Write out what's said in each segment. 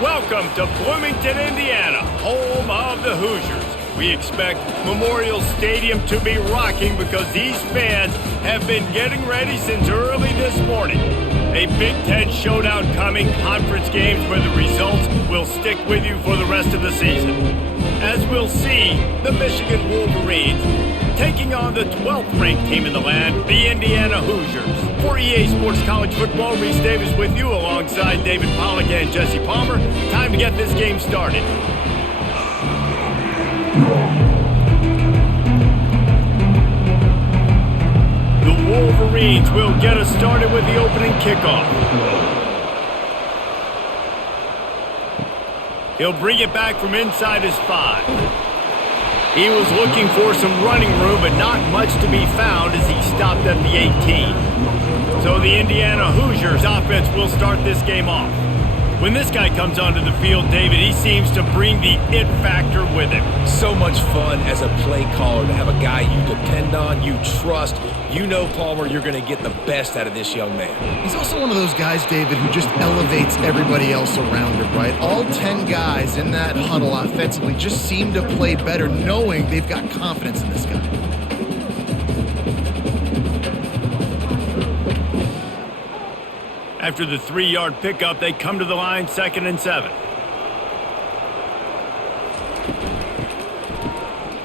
Welcome to Bloomington, Indiana, home of the Hoosiers. We expect Memorial Stadium to be rocking because these fans have been getting ready since early this morning. A Big Ten showdown coming, conference games where the results will stick with you for the rest of the season. As we'll see, the Michigan Wolverines taking on the 12th-ranked team in the land, the Indiana Hoosiers. For EA Sports College Football, Reese Davis with you alongside David Pollack and Jesse Palmer. Time to get this game started. The Wolverines will get us started with the opening kickoff. He'll bring it back from inside his 5. He was looking for some running room, but not much to be found as he stopped at the 18. So the Indiana Hoosiers offense will start this game off. When this guy comes onto the field, David, he seems to bring the it factor with him. So much fun as a play caller to have a guy you depend on, you trust. You know, Palmer, you're going to get the best out of this young man. He's also one of those guys, David, who just elevates everybody else around him, right? All 10 guys in that huddle offensively just seem to play better knowing they've got confidence in this guy. After the 3-yard pickup, they come to the line, 2nd and 7.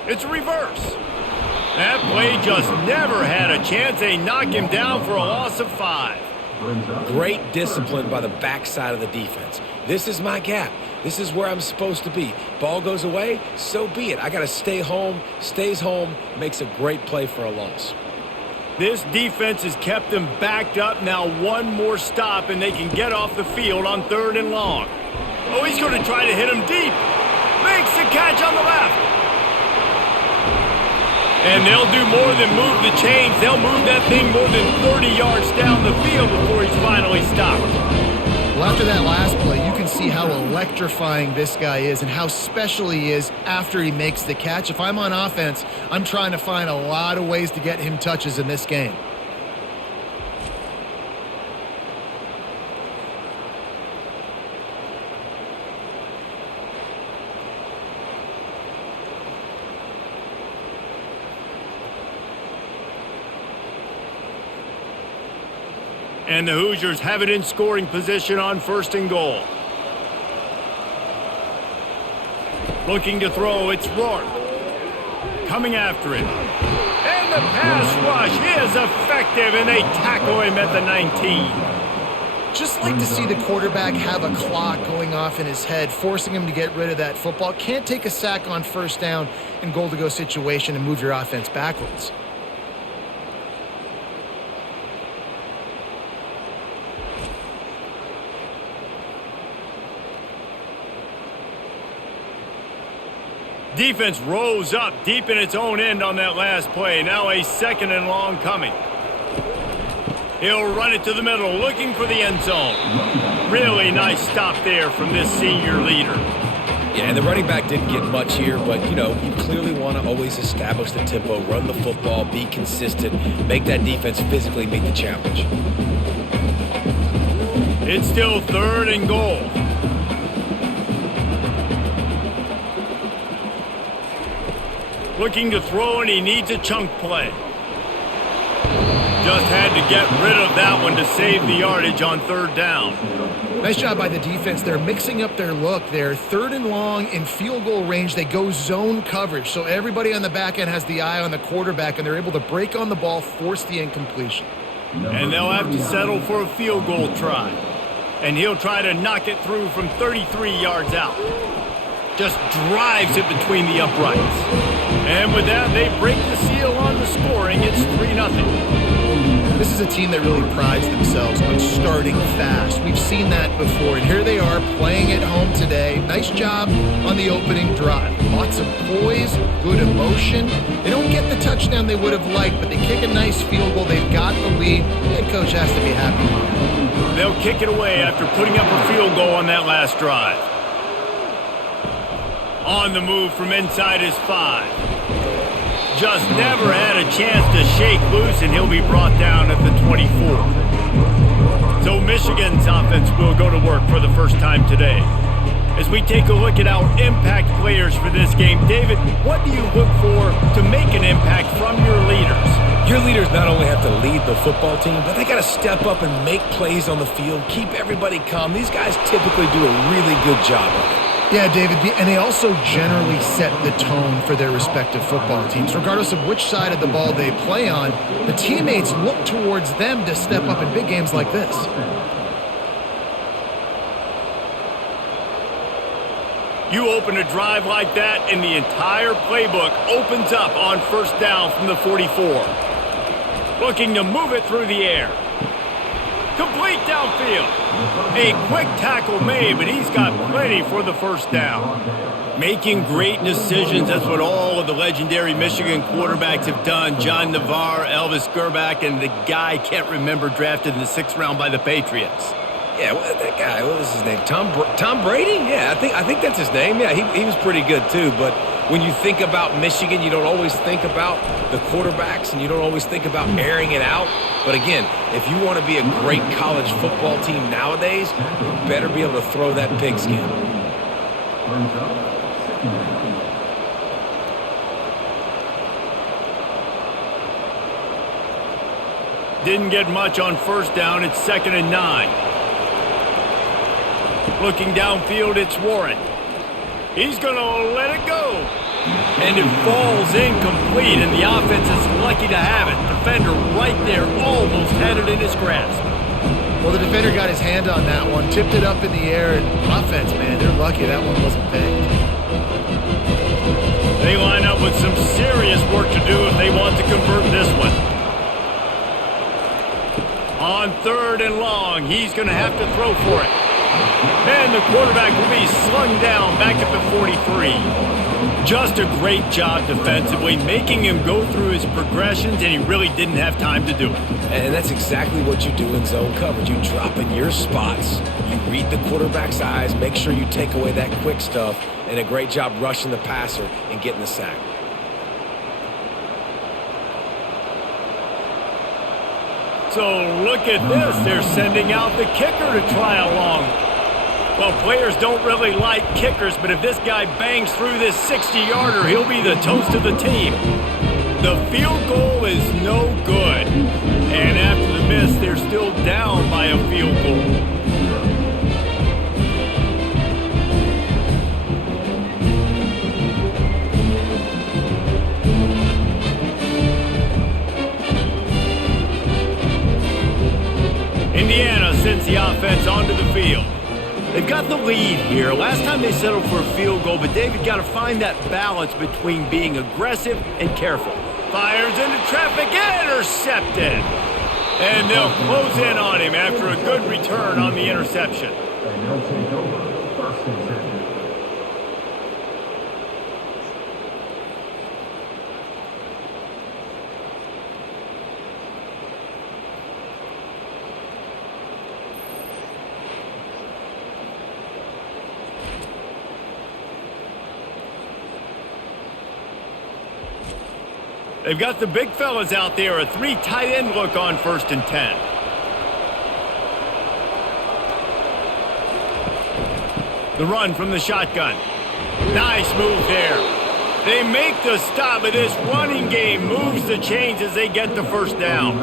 It's a reverse. That play just never had a chance. They knock him down for a loss of 5. Great discipline by the backside of the defense. This is my gap. This is where I'm supposed to be. Ball goes away, so be it. I got to stay home. Stays home, makes a great play for a loss. This defense has kept them backed up. Now one more stop, and they can get off the field on 3rd and long. Oh, he's going to try to hit him deep. Makes the catch on the left. And they'll do more than move the chains. They'll move that thing more than 30 yards down the field before he's finally stopped. Well, after that last play, you can see how electrifying this guy is and how special he is after he makes the catch. If I'm on offense, I'm trying to find a lot of ways to get him touches in this game. And the Hoosiers have it in scoring position on 1st and goal. Looking to throw, it's Rourke. Coming after it. And the pass rush is effective, and they tackle him at the 19. Just like to see the quarterback have a clock going off in his head, forcing him to get rid of that football. Can't take a sack on 1st down in goal-to-go situation and move your offense backwards. Defense rose up deep in its own end on that last play. Now a 2nd and long coming. He'll run it to the middle, looking for the end zone. Really nice stop there from this senior leader. Yeah, and the running back didn't get much here, but, you know, you clearly want to always establish the tempo, run the football, be consistent, make that defense physically meet the challenge. It's still 3rd and goal. Looking to throw, and he needs a chunk play. Just had to get rid of that one to save the yardage on 3rd down. Nice job by the defense. They're mixing up their look. They're 3rd and long in field goal range. They go zone coverage, so everybody on the back end has the eye on the quarterback, and they're able to break on the ball, force the incompletion. And they'll have to settle for a field goal try. And he'll try to knock it through from 33 yards out. Just drives it between the uprights. And with that, they break the seal on the scoring. It's 3-0. This is a team that really prides themselves on starting fast. We've seen that before, and here they are playing at home today. Nice job on the opening drive. Lots of poise, good emotion. They don't get the touchdown they would have liked, but they kick a nice field goal. They've got the lead. Head coach has to be happy with that. They'll kick it away after putting up a field goal on that last drive. On the move from inside his 5. Just never had a chance to shake loose, and he'll be brought down at the 24. So Michigan's offense will go to work for the first time today. As we take a look at our impact players for this game, David, what do you look for to make an impact from your leaders? Your leaders not only have to lead the football team, but they got to step up and make plays on the field, keep everybody calm. These guys typically do a really good job of it. Yeah, David, and they also generally set the tone for their respective football teams. Regardless of which side of the ball they play on, the teammates look towards them to step up in big games like this. You open a drive like that, and the entire playbook opens up on first down from the 44. Looking to move it through the air. Complete downfield. A quick tackle made, but he's got plenty for the first down. Making great decisions, that's what all of the legendary Michigan quarterbacks have done. John Navarre, Elvis Gerbach, and the guy I can't remember drafted in the 6th round by the Patriots. Yeah, that guy, what was his name? Tom Brady? Yeah, I think that's his name. Yeah, he was pretty good too, but when you think about Michigan, you don't always think about the quarterbacks and you don't always think about airing it out. But again, if you want to be a great college football team nowadays, you better be able to throw that pigskin. Didn't get much on first down. It's 2nd and 9. Looking downfield, it's Warren. He's going to let it go. And it falls incomplete, and the offense is lucky to have it. Defender right there almost had it in his grasp. Well, the defender got his hand on that one, tipped it up in the air, and offense, man, they're lucky that one wasn't picked. They line up with some serious work to do if they want to convert this one. On 3rd and long, he's going to have to throw for it. And the quarterback will be slung down back at the 43. Just a great job defensively, making him go through his progressions, and he really didn't have time to do it. And that's exactly what you do in zone coverage. You drop in your spots, you read the quarterback's eyes, make sure you take away that quick stuff, and a great job rushing the passer and getting the sack. So look at this. They're sending out the kicker to try along. Well, players don't really like kickers, but if this guy bangs through this 60-yarder, he'll be the toast of the team. The field goal is no good. And after the miss, they're still down by a field goal. Indiana sends the offense onto the field. They've got the lead here. Last time they settled for a field goal, but David got to find that balance between being aggressive and careful. Fires into traffic, intercepted. And they'll close in on him after a good return on the interception. And they'll take over 1st and 10. They've got the big fellas out there, a 3 tight end look on 1st and 10. The run from the shotgun. Nice move there. They make the stop, but this running game moves the chains as they get the first down.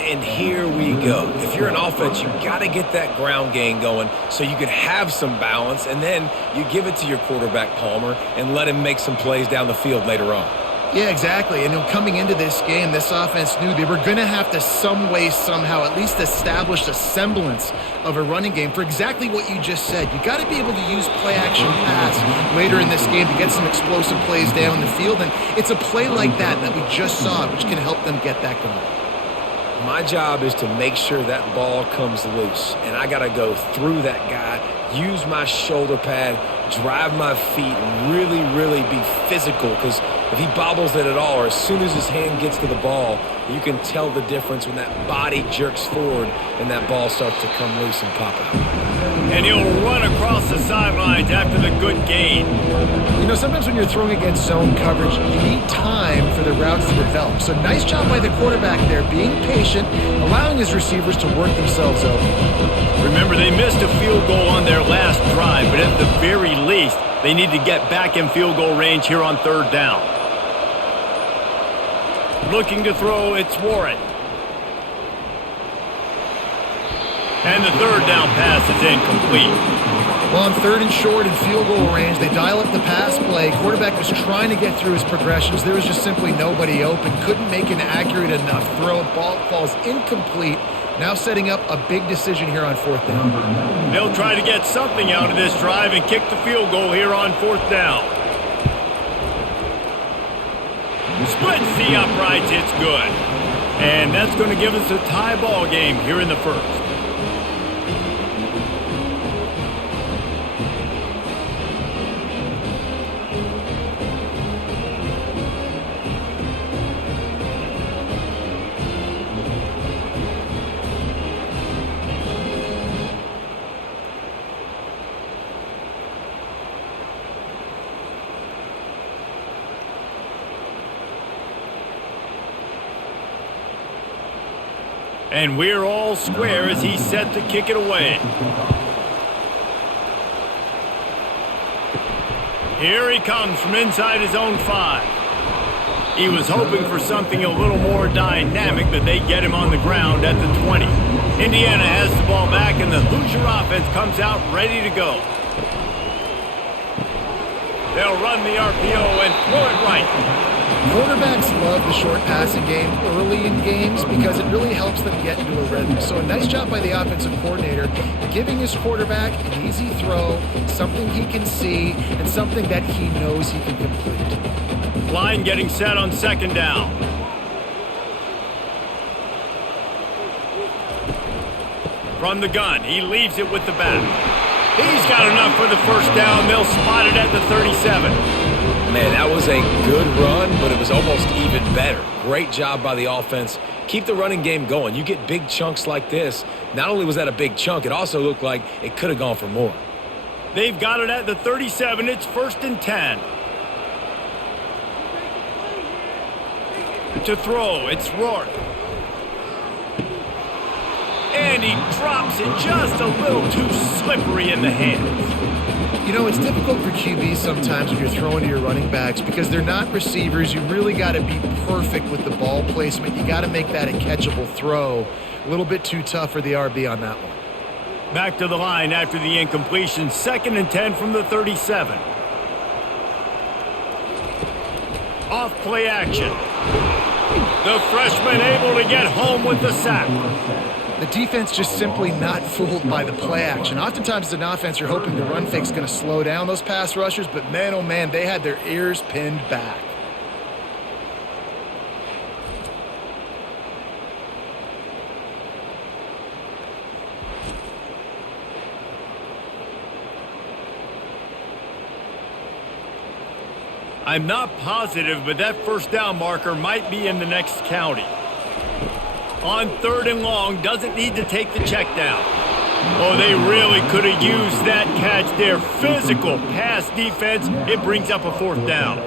And here we go. If you're an offense, you got to get that ground game going so you can have some balance, and then you give it to your quarterback, Palmer, and let him make some plays down the field later on. Yeah, exactly. And coming into this game, this offense knew they were going to have to some way, somehow, at least establish a semblance of a running game for exactly what you just said. You got to be able to use play-action pass later in this game to get some explosive plays down the field. And it's a play like that we just saw, which can help them get that going. My job is to make sure that ball comes loose, and I got to go through that guy, use my shoulder pad, drive my feet, really, really be physical, because if he bobbles it at all, or as soon as his hand gets to the ball, you can tell the difference when that body jerks forward and that ball starts to come loose and pop out. And he'll run across the sidelines after the good gain. You know, sometimes when you're throwing against zone coverage, you need time for the routes to develop. So nice job by the quarterback there, being patient, allowing his receivers to work themselves open. Remember, they missed a field goal on their last drive, but if at the very least, they need to get back in field goal range here on third down. Looking to throw, it's Warren. And the third down pass is incomplete. Well, on third and short and field goal range, they dial up the pass play. Quarterback was trying to get through his progressions. There was just simply nobody open. Couldn't make an accurate enough throw. Ball falls incomplete. Now setting up a big decision here on fourth down. They'll try to get something out of this drive and kick the field goal here on fourth down. Splits the uprights, it's good. And that's going to give us a tie ball game here in the first. And we're all square as he's set to kick it away. Here he comes from inside his own 5. He was hoping for something a little more dynamic, but they get him on the ground at the 20. Indiana has the ball back, and the Hoosier offense comes out ready to go. They'll run the RPO and throw it right. Quarterbacks love the short passing game early in games because it really helps them get into a rhythm. So a nice job by the offensive coordinator giving his quarterback an easy throw, something he can see, and something that he knows he can complete. Line getting set on second down. From the gun, he leaves it with the back. He's got enough for the first down. They'll spot it at the 37. Man, that was a good run, but it was almost even better. Great job by the offense. Keep the running game going. You get big chunks like this. Not only was that a big chunk, it also looked like it could have gone for more. They've got it at the 37. It's 1st and 10. To throw, it's Rourke. And he drops it just a little too slippery in the hands. You know, it's difficult for QBs sometimes when you're throwing to your running backs because they're not receivers. You really got to be perfect with the ball placement. You got to make that a catchable throw. A little bit too tough for the RB on that one. Back to the line after the incompletion. 2nd and 10 from the 37. Off play action. The freshman able to get home with the sack. The defense just simply not fooled by the play action. Oftentimes as an offense, you're hoping the run fake's going to slow down those pass rushers, but man, oh man, they had their ears pinned back. I'm not positive, but that first down marker might be in the next county. On 3rd and long, doesn't need to take the check down. Oh, they really could have used that catch there. Physical pass defense. It brings up a 4th down.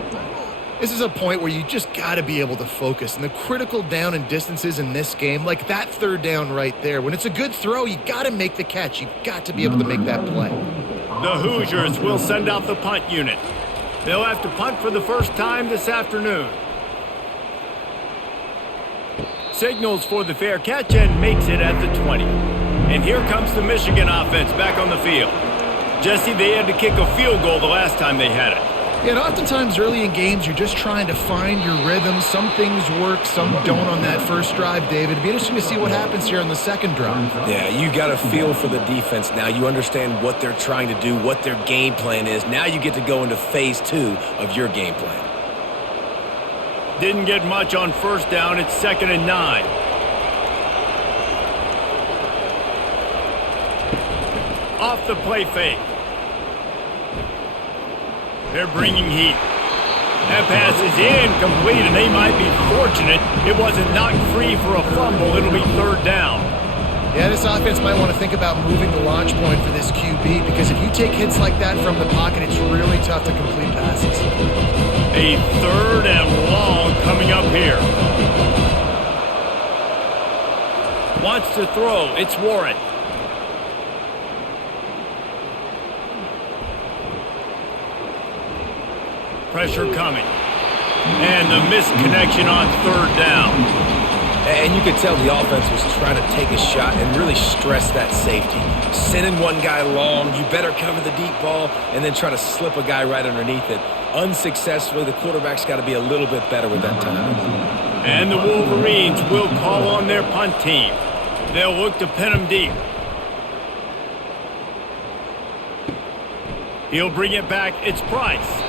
This is a point where you just got to be able to focus. And the critical down and distances in this game, like that 3rd down right there, when it's a good throw, you got to make the catch. You got to be able to make that play. The Hoosiers will send out the punt unit. They'll have to punt for the first time this afternoon. Signals for the fair catch and makes it at the 20. And here comes the Michigan offense back on the field. Jesse, they had to kick a field goal the last time they had it. Yeah, and oftentimes early in games, you're just trying to find your rhythm. Some things work, some don't on that first drive, David. It'd be interesting to see what happens here on the second drive. Yeah, you got a feel for the defense now. You understand what they're trying to do, what their game plan is. Now you get to go into phase 2 of your game plan. Didn't get much on first down. It's 2nd and 9. Off the play fake. They're bringing heat. That pass is incomplete, and they might be fortunate it wasn't knocked free for a fumble. It'll be 3rd down. Yeah, this offense might want to think about moving the launch point for this QB because if you take hits like that from the pocket, it's really tough to complete passes. A 3rd and long coming up here. Wants to throw. It's Warren. Pressure coming. And the missed connection on third down. And you could tell the offense was trying to take a shot and really stress that safety. Sending one guy long, you better cover the deep ball, and then try to slip a guy right underneath it. Unsuccessfully, the quarterback's got to be a little bit better with that time. And the Wolverines will call on their punt team. They'll look to pin him deep. He'll bring it back. It's Price.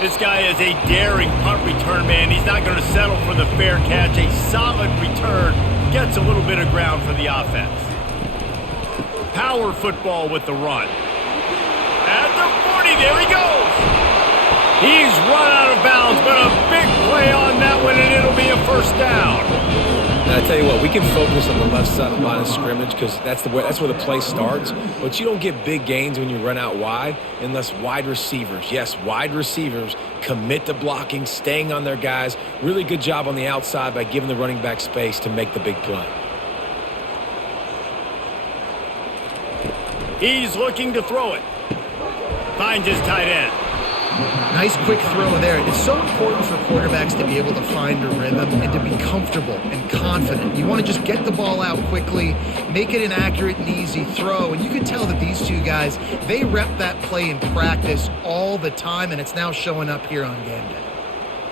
This guy is a daring punt return man. He's not going to settle for the fair catch. A solid return gets a little bit of ground for the offense. Power football with the run. At the 40, there he goes. He's run out of bounds, but a big play on that one, and it'll be a first down. And I tell you what, we can focus on the left side of the line of scrimmage because that's where the play starts. But you don't get big gains when you run out wide unless wide receivers, yes, wide receivers, commit to blocking, staying on their guys. Really good job on the outside by giving the running back space to make the big play. He's looking to throw it. Finds his tight end. Nice quick throw there. It's so important for quarterbacks to be able to find a rhythm and to be comfortable and confident. You want to just get the ball out quickly, make it an accurate and easy throw. And you can tell that these two guys, they rep that play in practice all the time, and it's now showing up here on game day.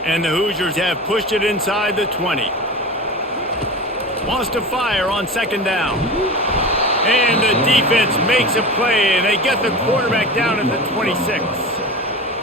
And the Hoosiers have pushed it inside the 20. Wants to fire on second down. And the defense makes a play, and they get the quarterback down at the 26.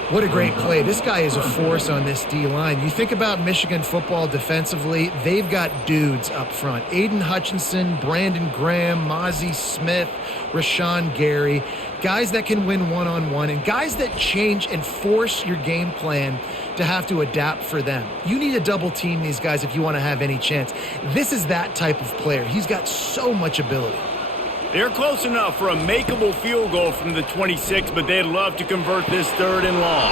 What a great play. This guy is a force on this D-line. You think about Michigan football defensively, they've got dudes up front. Aiden Hutchinson, Brandon Graham, Mozzie Smith, Rashawn Gary. Guys that can win one-on-one and guys that change and force your game plan to have to adapt for them. You need to double team these guys if you want to have any chance. This is that type of player. He's got so much ability. They're close enough for a makeable field goal from the 26, but they'd love to convert this third and long.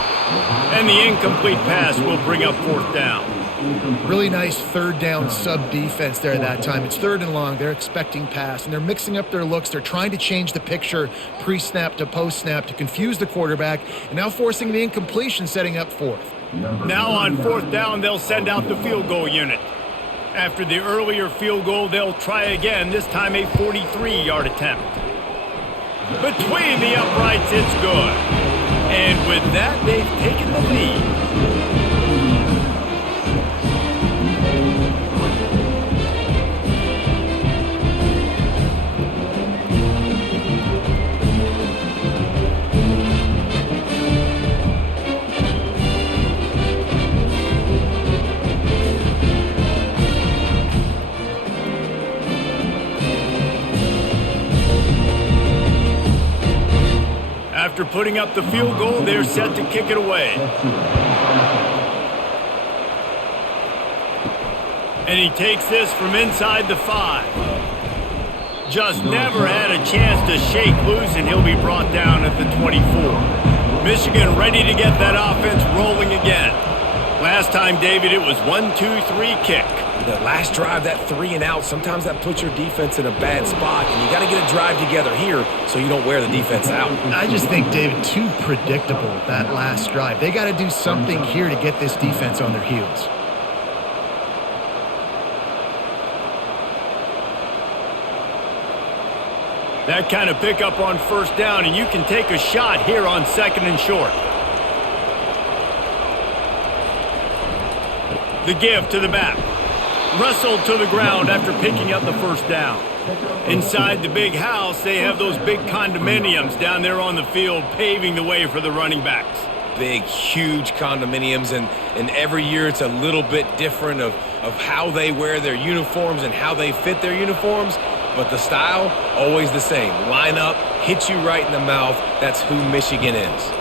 And the incomplete pass will bring up fourth down. Really nice third down sub defense there that time. It's third and long. They're expecting pass, and they're mixing up their looks. They're trying to change the picture pre-snap to post-snap to confuse the quarterback, and now forcing the incompletion, setting up fourth. Now on fourth down, they'll send out the field goal unit. After the earlier field goal, they'll try again, this time a 43-yard attempt. Between the uprights, it's good. And with that, they've taken the lead. After putting up the field goal, they're set to kick it away. And he takes this from inside the 5. Just never had a chance to shake loose, and he'll be brought down at the 24. Michigan ready to get that offense rolling again. Last time, David, it was 1-2-3 kick. The last drive, that 3 and out, sometimes that puts your defense in a bad spot, and you got to get a drive together here so you don't wear the defense out. I just think, David, too predictable, that last drive. They got to do something here to get this defense on their heels. That kind of pickup on first down, and you can take a shot here on second and short. The give to the back. Wrestled to the ground after picking up the first down. Inside the big house, they have those big condominiums down there on the field paving the way for the running backs. Big, huge condominiums, and every year it's a little bit different of how they wear their uniforms and how they fit their uniforms, but the style, always the same. Line up, hit you right in the mouth. That's who Michigan is.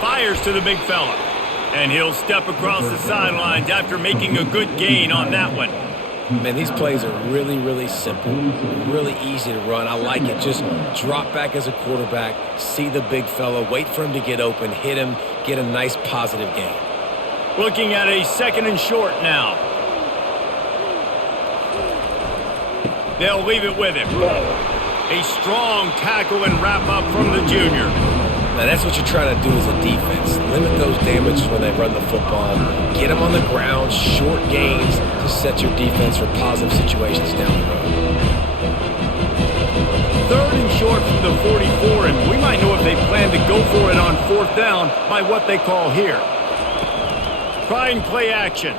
Fires to the big fella. And he'll step across the sidelines after making a good gain on that one. Man, these plays are really, really simple, really easy to run. I like it. Just drop back as a quarterback, see the big fella, wait for him to get open, hit him, get a nice positive gain. Looking at a second and short now. They'll leave it with him. A strong tackle and wrap up from the junior. Now, that's what you're trying to do as a defense. Limit those damages when they run the football. Get them on the ground, short gains to set your defense for positive situations down the road. 3rd and short from the 44, and we might know if they plan to go for it on 4th down by what they call here. Trying play action.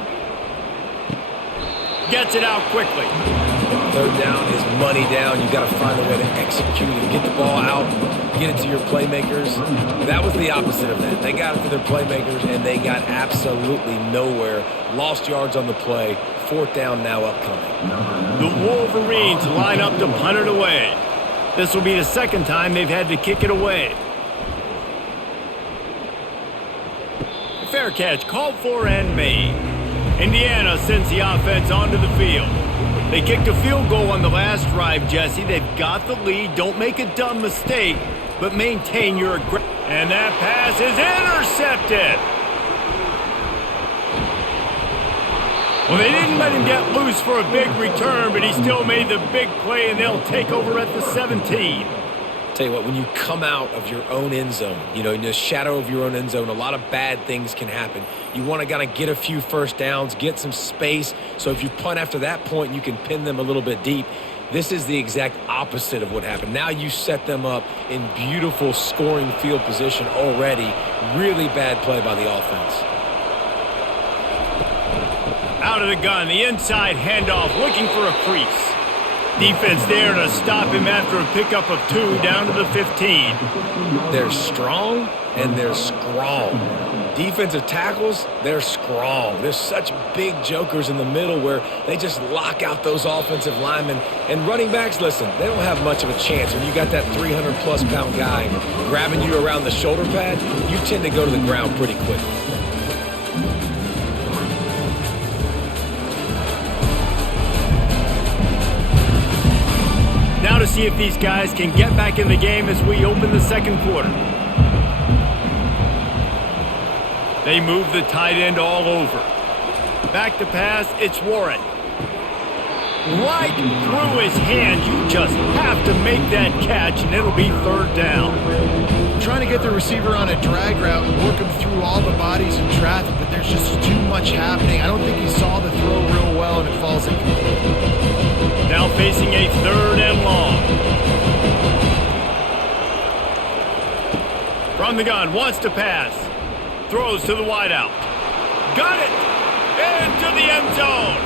Gets it out quickly. 3rd down is money down. You've got to find a way to execute and get the ball out, get it to your playmakers. That was the opposite of that. They got it to their playmakers, and they got absolutely nowhere. Lost yards on the play. 4th down now upcoming. The Wolverines line up to punt it away. This will be the 2nd time they've had to kick it away. Fair catch called for and made. Indiana sends the offense onto the field. They kicked a field goal on the last drive, Jesse. They've got the lead. Don't make a dumb mistake, but maintain your aggression. And that pass is intercepted. Well, they didn't let him get loose for a big return, but he still made the big play, and they'll take over at the 17. Tell you what, when you come out of your own end zone, you know, in the shadow of your own end zone, a lot of bad things can happen. You want to kind of get a few first downs, get some space, so if you punt after that point, you can pin them a little bit deep. This is the exact opposite of what happened. Now you set them up in beautiful scoring field position already. Really bad play by the offense. Out of the gun, the inside handoff, looking for a crease. Defense there to stop him after a pickup of 2 down to the 15. They're strong and they're strong. Defensive tackles, they're strong. There's such big jokers in the middle where they just lock out those offensive linemen. And running backs, listen, they don't have much of a chance. When you got that 300-plus pound guy grabbing you around the shoulder pad, you tend to go to the ground pretty quickly. Now to see if these guys can get back in the game as we open the 2nd quarter. They move the tight end all over. Back to pass, it's Warren. Right through his hands. You just have to make that catch, and it'll be 3rd down. Trying to get the receiver on a drag route and work him through all the bodies in traffic, but there's just too much happening. I don't think he saw the throw real well, and it falls incomplete. Now facing a 3rd and long. From the gun, wants to pass. Throws to the wideout. Got it! Into the end zone.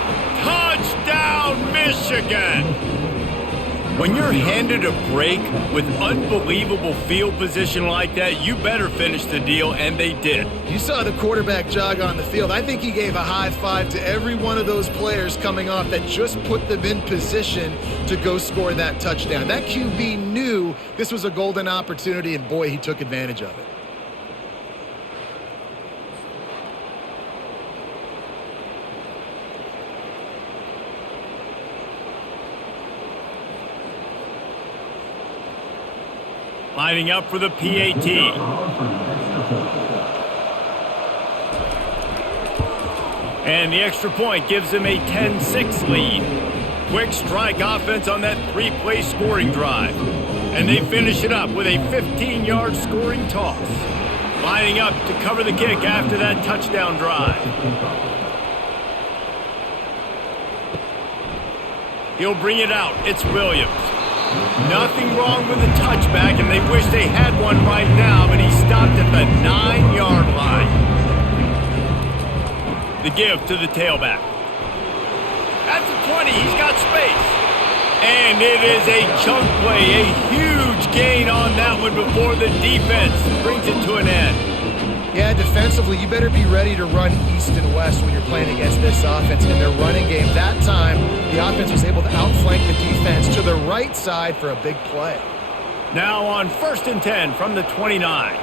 Touchdown, Michigan! When you're handed a break with unbelievable field position like that, you better finish the deal, and they did. You saw the quarterback jog on the field. I think he gave a high five to every one of those players coming off that just put them in position to go score that touchdown. That QB knew this was a golden opportunity, and boy, he took advantage of it. Lining up for the PAT. And the extra point gives them a 10-6 lead. Quick strike offense on that 3-play scoring drive. And they finish it up with a 15-yard scoring toss. Lining up to cover the kick after that touchdown drive. He'll bring it out. It's Williams. Nothing wrong with the touchback, and they wish they had one right now, but he stopped at the 9-yard line. The give to the tailback. At the 20, he's got space. And it is a chunk play, a huge gain on that one before the defense brings it to an end. Yeah, defensively, you better be ready to run east and west when you're playing against this offense. In their running game, that time, the offense was able to outflank the defense to the right side for a big play. Now on 1st and 10 from the 29.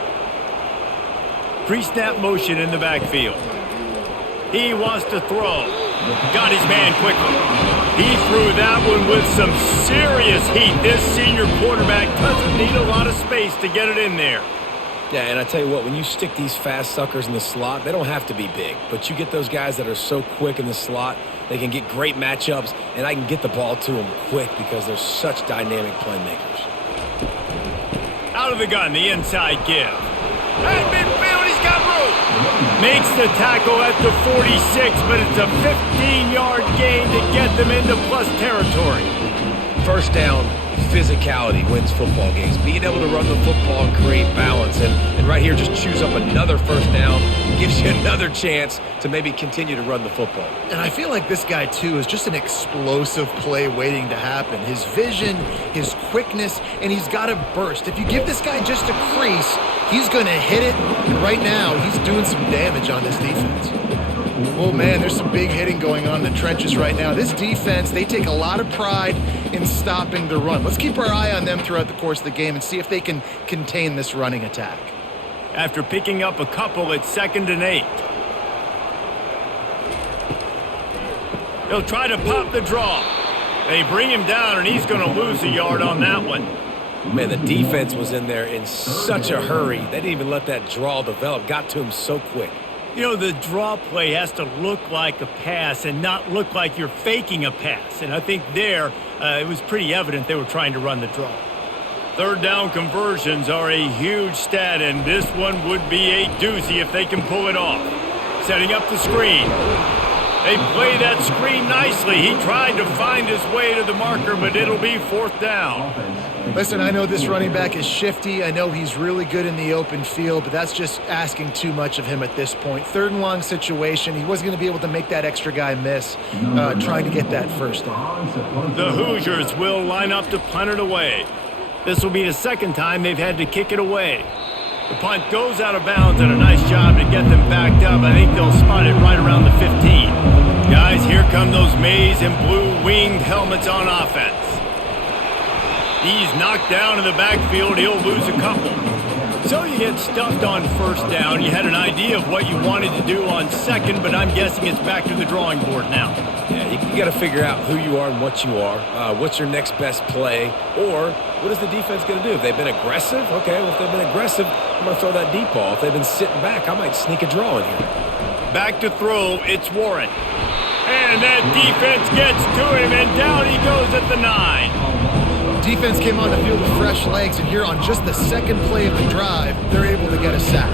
Pre-snap motion in the backfield. He wants to throw. Got his man quickly. He threw that one with some serious heat. This senior quarterback doesn't need a lot of space to get it in there. Yeah, and I tell you what, when you stick these fast suckers in the slot, they don't have to be big. But you get those guys that are so quick in the slot, they can get great matchups, and I can get the ball to them quick because they're such dynamic playmakers. Out of the gun, the inside give. At midfield, he's got room. Makes the tackle at the 46, but it's a 15-yard gain to get them into plus territory. First down, physicality wins football games. Being able to run the football and create balance. And right here, just choose up another first down. Gives you another chance to maybe continue to run the football. And I feel like this guy, too, is just an explosive play waiting to happen. His vision, his quickness, and he's got a burst. If you give this guy just a crease, he's going to hit it. And right now, he's doing some damage on this defense. Oh, man, there's some big hitting going on in the trenches right now. This defense, they take a lot of pride in stopping the run. Let's keep our eye on them throughout the course of the game and see if they can contain this running attack. After picking up a couple, it's 2nd and 8. He'll try to pop the draw. They bring him down, and he's going to lose a yard on that one. Man, the defense was in there in such a hurry. They didn't even let that draw develop. Got to him so quick. You know, the draw play has to look like a pass and not look like you're faking a pass. And I think there, it was pretty evident they were trying to run the draw. Third down conversions are a huge stat, and this one would be a doozy if they can pull it off. Setting up the screen. They play that screen nicely. He tried to find his way to the marker, but it'll be 4th down. Listen, I know this running back is shifty. I know he's really good in the open field, but that's just asking too much of him at this point. 3rd and long situation. He wasn't going to be able to make that extra guy miss trying to get that first down. The Hoosiers will line up to punt it away. This will be the 2nd time they've had to kick it away. The punt goes out of bounds, and a nice job to get them backed up. I think they'll spot it right around the 15. Guys, here come those maize and blue winged helmets on offense. He's knocked down in the backfield. He'll lose a couple. So you get stuffed on 1st down. You had an idea of what you wanted to do on 2nd, but I'm guessing it's back to the drawing board now. Yeah, you got to figure out who you are and what you are. What's your next best play? Or what is the defense going to do? If they've been aggressive, okay, well, if they've been aggressive, I'm going to throw that deep ball. If they've been sitting back, I might sneak a draw in here. Back to throw, it's Warren. And that defense gets to him, and down he goes at the 9. Defense came on the field with fresh legs, and here on just the 2nd play of the drive, they're able to get a sack.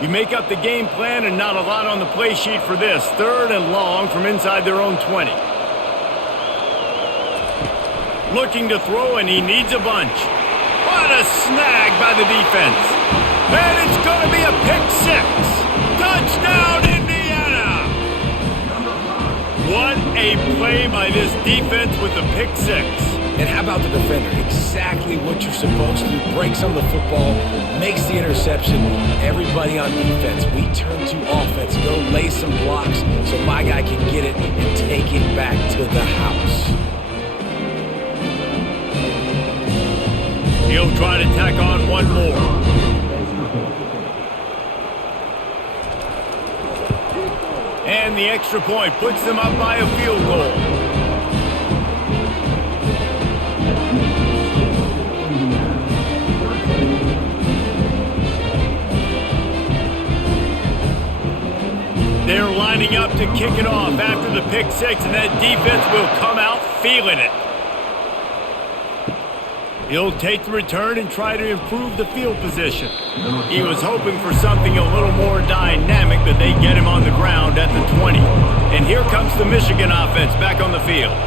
You make up the game plan and not a lot on the play sheet for this. 3rd and long from inside their own 20. Looking to throw, and he needs a bunch. What a snag by the defense. And it's going to be a pick 6. Touchdown, Indiana! What a play by this defense with the pick 6. And how about the defender? Exactly what you're supposed to. Breaks on the football, makes the interception. Everybody on defense, we turn to offense. Go lay some blocks so my guy can get it and take it back to the house. He'll try to tack on one more. And the extra point puts them up by a field goal. They're lining up to kick it off after the pick 6, and that defense will come out feeling it. He'll take the return and try to improve the field position. He was hoping for something a little more dynamic, but they get him on the ground at the 20. And here comes the Michigan offense back on the field.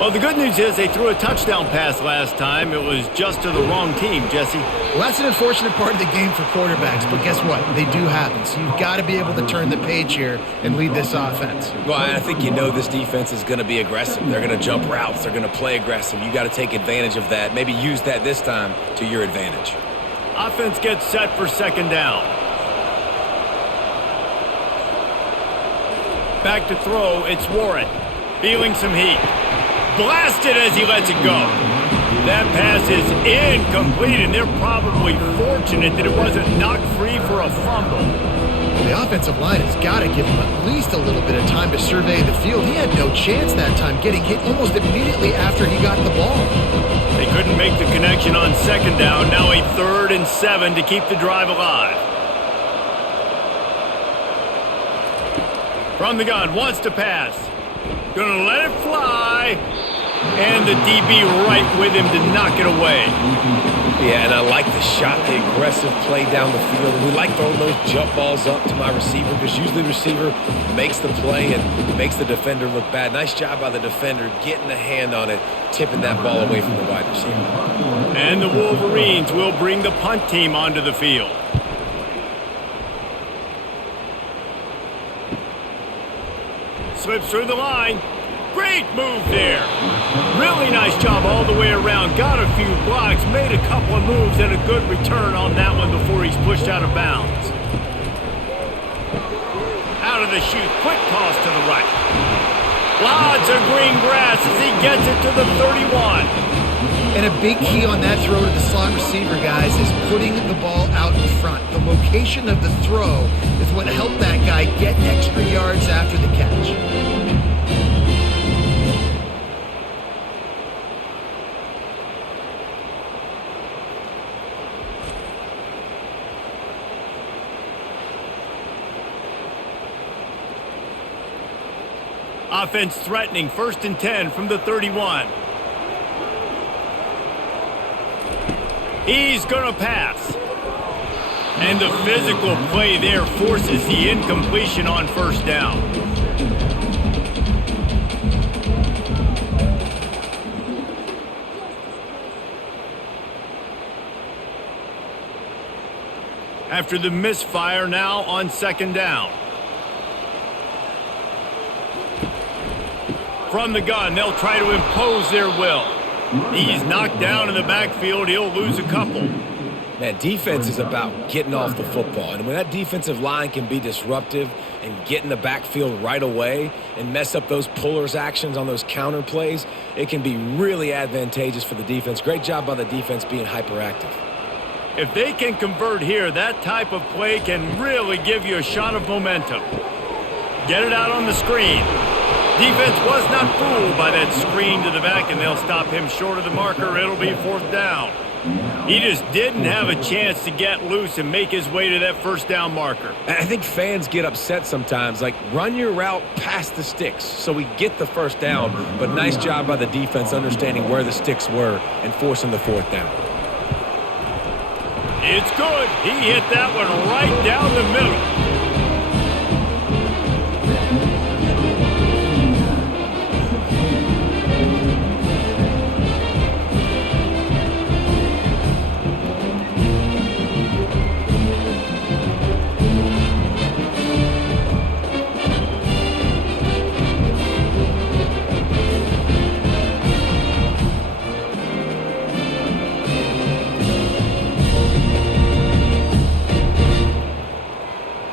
Well, the good news is they threw a touchdown pass last time. It was just to the wrong team, Jesse. Well, that's an unfortunate part of the game for quarterbacks, but guess what? They do happen. So you've got to be able to turn the page here and lead this offense. Well, I think you know this defense is going to be aggressive. They're going to jump routes. They're going to play aggressive. You got to take advantage of that. Maybe use that this time to your advantage. Offense gets set for 2nd down. Back to throw, it's Warren. Feeling some heat. Blasted as he lets it go. That pass is incomplete, and they're probably fortunate that it wasn't knocked free for a fumble. The offensive line has got to give him at least a little bit of time to survey the field. He had no chance that time, getting hit almost immediately after he got the ball. They couldn't make the connection on second down. Now a 3rd and 7 to keep the drive alive. From the gun, wants to pass. Gonna let it fly. And the DB right with him to knock it away. Yeah, and I like the shot, the aggressive play down the field. We like throwing those jump balls up to my receiver because usually the receiver makes the play and makes the defender look bad. Nice job by the defender getting a hand on it, tipping that ball away from the wide receiver. And the Wolverines will bring the punt team onto the field. Slips through the line. Great move there. Really nice job all the way around. Got a few blocks, made a couple of moves, and a good return on that one before he's pushed out of bounds. Out of the chute, quick toss to the right. Lots of green grass as he gets it to the 31. And a big key on that throw to the slot receiver, guys, is putting the ball out in front. The location of the throw is what helped that guy get extra yards after the catch. Offense threatening, 1st and 10 from the 31. He's going to pass. And the physical play there forces the incompletion on 1st down. After the misfire, now on 2nd down. From the gun, they'll try to impose their will. He's knocked down in the backfield. He'll lose a couple. Man, defense is about getting off the football. And when that defensive line can be disruptive and get in the backfield right away and mess up those pullers actions on those counter plays, it can be really advantageous for the defense. Great job by the defense being hyperactive. If they can convert here, that type of play can really give you a shot of momentum. Get it out on the screen. Defense was not fooled by that screen to the back, and they'll stop him short of the marker. It'll be 4th down. He just didn't have a chance to get loose and make his way to that 1st down marker. And I think fans get upset sometimes, like run your route past the sticks so we get the 1st down, but nice job by the defense understanding where the sticks were and forcing the 4th down. It's good. He hit that one right down the middle.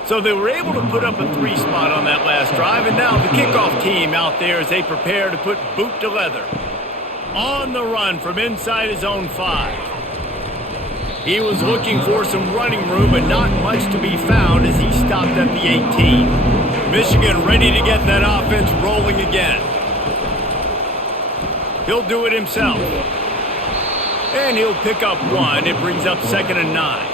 So they were able to put up a 3 spot on that last drive, and now the kickoff team out there as they prepare to put boot to leather. On the run from inside his own 5. He was looking for some running room, but not much to be found as he stopped at the 18. Michigan ready to get that offense rolling again. He'll do it himself. And he'll pick up 1. It brings up 2nd and 9.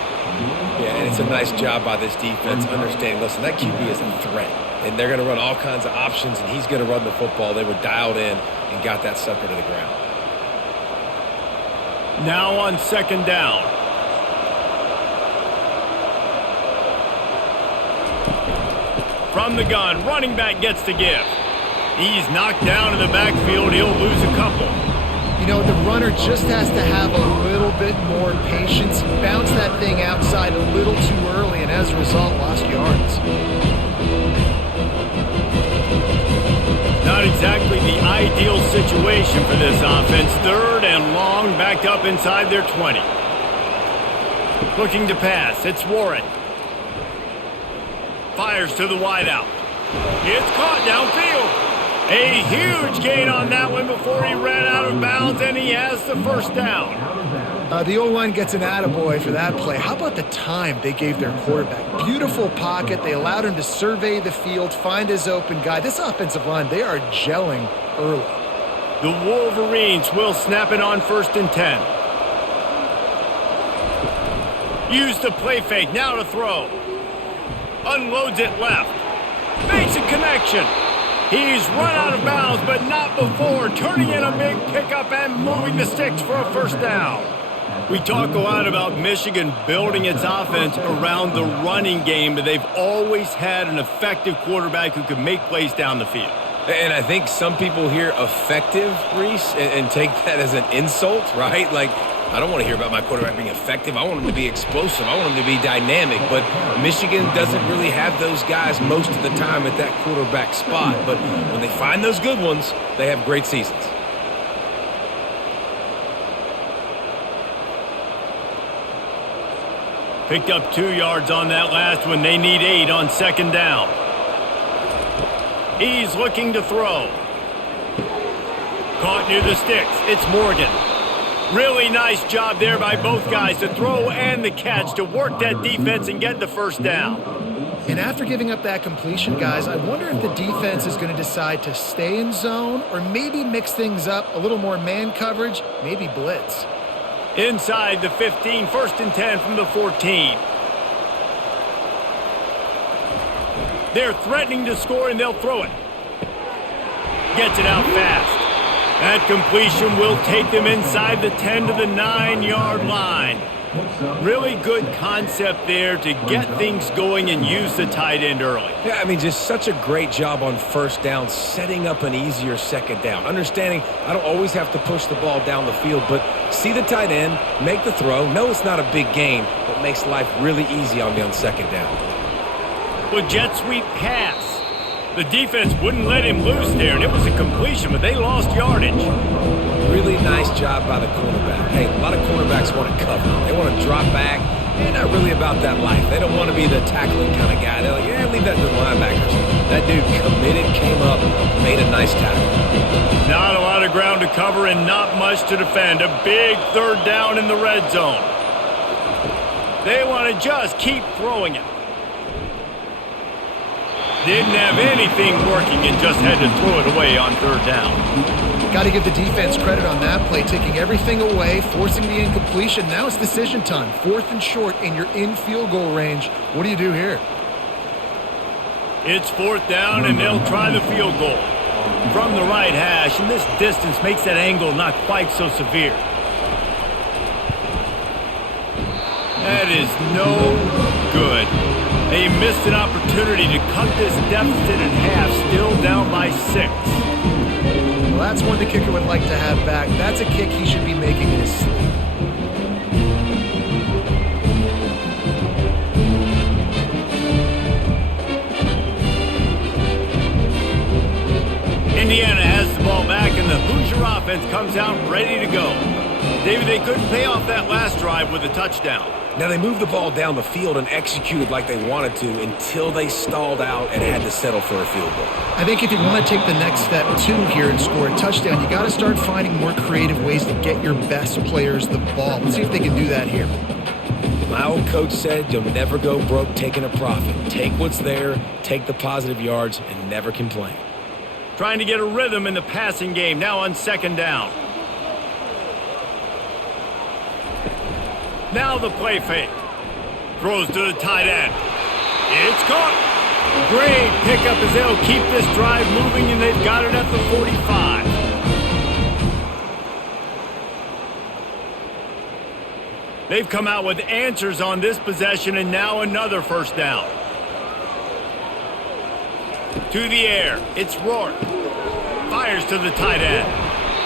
Yeah, and it's a nice job by this defense understanding, listen, that QB is a threat. And they're going to run all kinds of options, and he's going to run the football. They were dialed in and got that sucker to the ground. Now on 2nd down. From the gun, running back gets the give. He's knocked down in the backfield. He'll lose a couple. You know, the runner just has to have a little bit more patience. Bounce that thing outside a little too early, and as a result, lost yards. Not exactly the ideal situation for this offense. 3rd and long, backed up inside their 20. Looking to pass. It's Warren. Fires to the wideout. It's caught downfield. A huge gain on that one before he ran out of bounds, and he has the first down. The O-line gets an attaboy for that play. How about the time they gave their quarterback? Beautiful pocket. They allowed him to survey the field, find his open guy. This offensive line, they are gelling early. The Wolverines will snap it on 1st and 10. Use the play fake, now to throw. Unloads it left. Makes a connection. He's run out of bounds, but not before turning in a big pickup and moving the sticks for a first down. We talk a lot about Michigan building its offense around the running game, but they've always had an effective quarterback who can make plays down the field. And I think some people hear effective, Reese, and take that as an insult, right? Like, I don't want to hear about my quarterback being effective. I want him to be explosive. I want him to be dynamic. But Michigan doesn't really have those guys most of the time at that quarterback spot. But when they find those good ones, they have great seasons. Picked up 2 yards on that last one. They need 8 on 2nd down. He's looking to throw. Caught near the sticks. It's Morgan. Really nice job there by both guys to throw and the catch to work that defense and get the first down. And after giving up that completion, guys, I wonder if the defense is going to decide to stay in zone or maybe mix things up, a little more man coverage, maybe blitz. Inside the 15, 1st and 10 from the 14. They're threatening to score, and they'll throw it. Gets it out fast. That completion will take them inside the 10 to the 9-yard line. Really good concept there to get things going and use the tight end early. Yeah, I mean, just such a great job on 1st down, setting up an easier 2nd down. Understanding I don't always have to push the ball down the field, but see the tight end, make the throw. No, it's not a big gain, but makes life really easy on me on 2nd down. Well, jet sweep pass. The defense wouldn't let him loose there, and it was a completion, but they lost yardage. Really nice job by the quarterback. Hey, a lot of quarterbacks want to cover. They want to drop back. They're not really about that life. They don't want to be the tackling kind of guy. They're like, yeah, leave that to the linebackers. That dude committed, came up, made a nice tackle. Not a lot of ground to cover and not much to defend. A big 3rd down in the red zone. They want to just keep throwing it. Didn't have anything working and just had to throw it away on 3rd down. Got to give the defense credit on that play, taking everything away, forcing the incompletion. Now it's decision time. 4th and short, and you're in field goal range. What do you do here? It's 4th down, and they'll try the field goal. From the right hash, and this distance makes that angle not quite so severe. That is no good. They missed an opportunity to cut this deficit in half, still down by 6. Well, that's one the kicker would like to have back. That's a kick he should be making in his sleep. Indiana has the ball back, and the Hoosier offense comes out ready to go. David, they couldn't pay off that last drive with a touchdown. Now, they moved the ball down the field and executed like they wanted to until they stalled out and had to settle for a field goal. I think if you want to take the next step, too, here and score a touchdown, you got to start finding more creative ways to get your best players the ball. Let's see if they can do that here. My old coach said you'll never go broke taking a profit. Take what's there, take the positive yards, and never complain. Trying to get a rhythm in the passing game, now on 2nd down. Now the play fake. Throws to the tight end. It's caught. Great pickup as they'll keep this drive moving, and they've got it at the 45. They've come out with answers on this possession, and now another 1st down. To the air. It's Rourke. Fires to the tight end.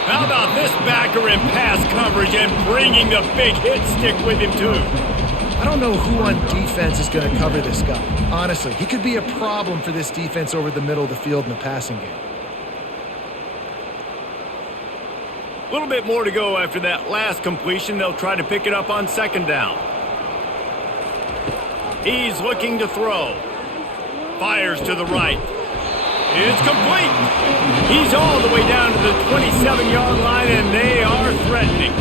How about this backer in pass coverage and bringing the big hit stick with him, too? I don't know who on defense is going to cover this guy. Honestly, he could be a problem for this defense over the middle of the field in the passing game. A little bit more to go after that last completion. They'll try to pick it up on 2nd down. He's looking to throw. Fires to the right. It's complete. He's all the way down to the 27-yard line, and they are threatening.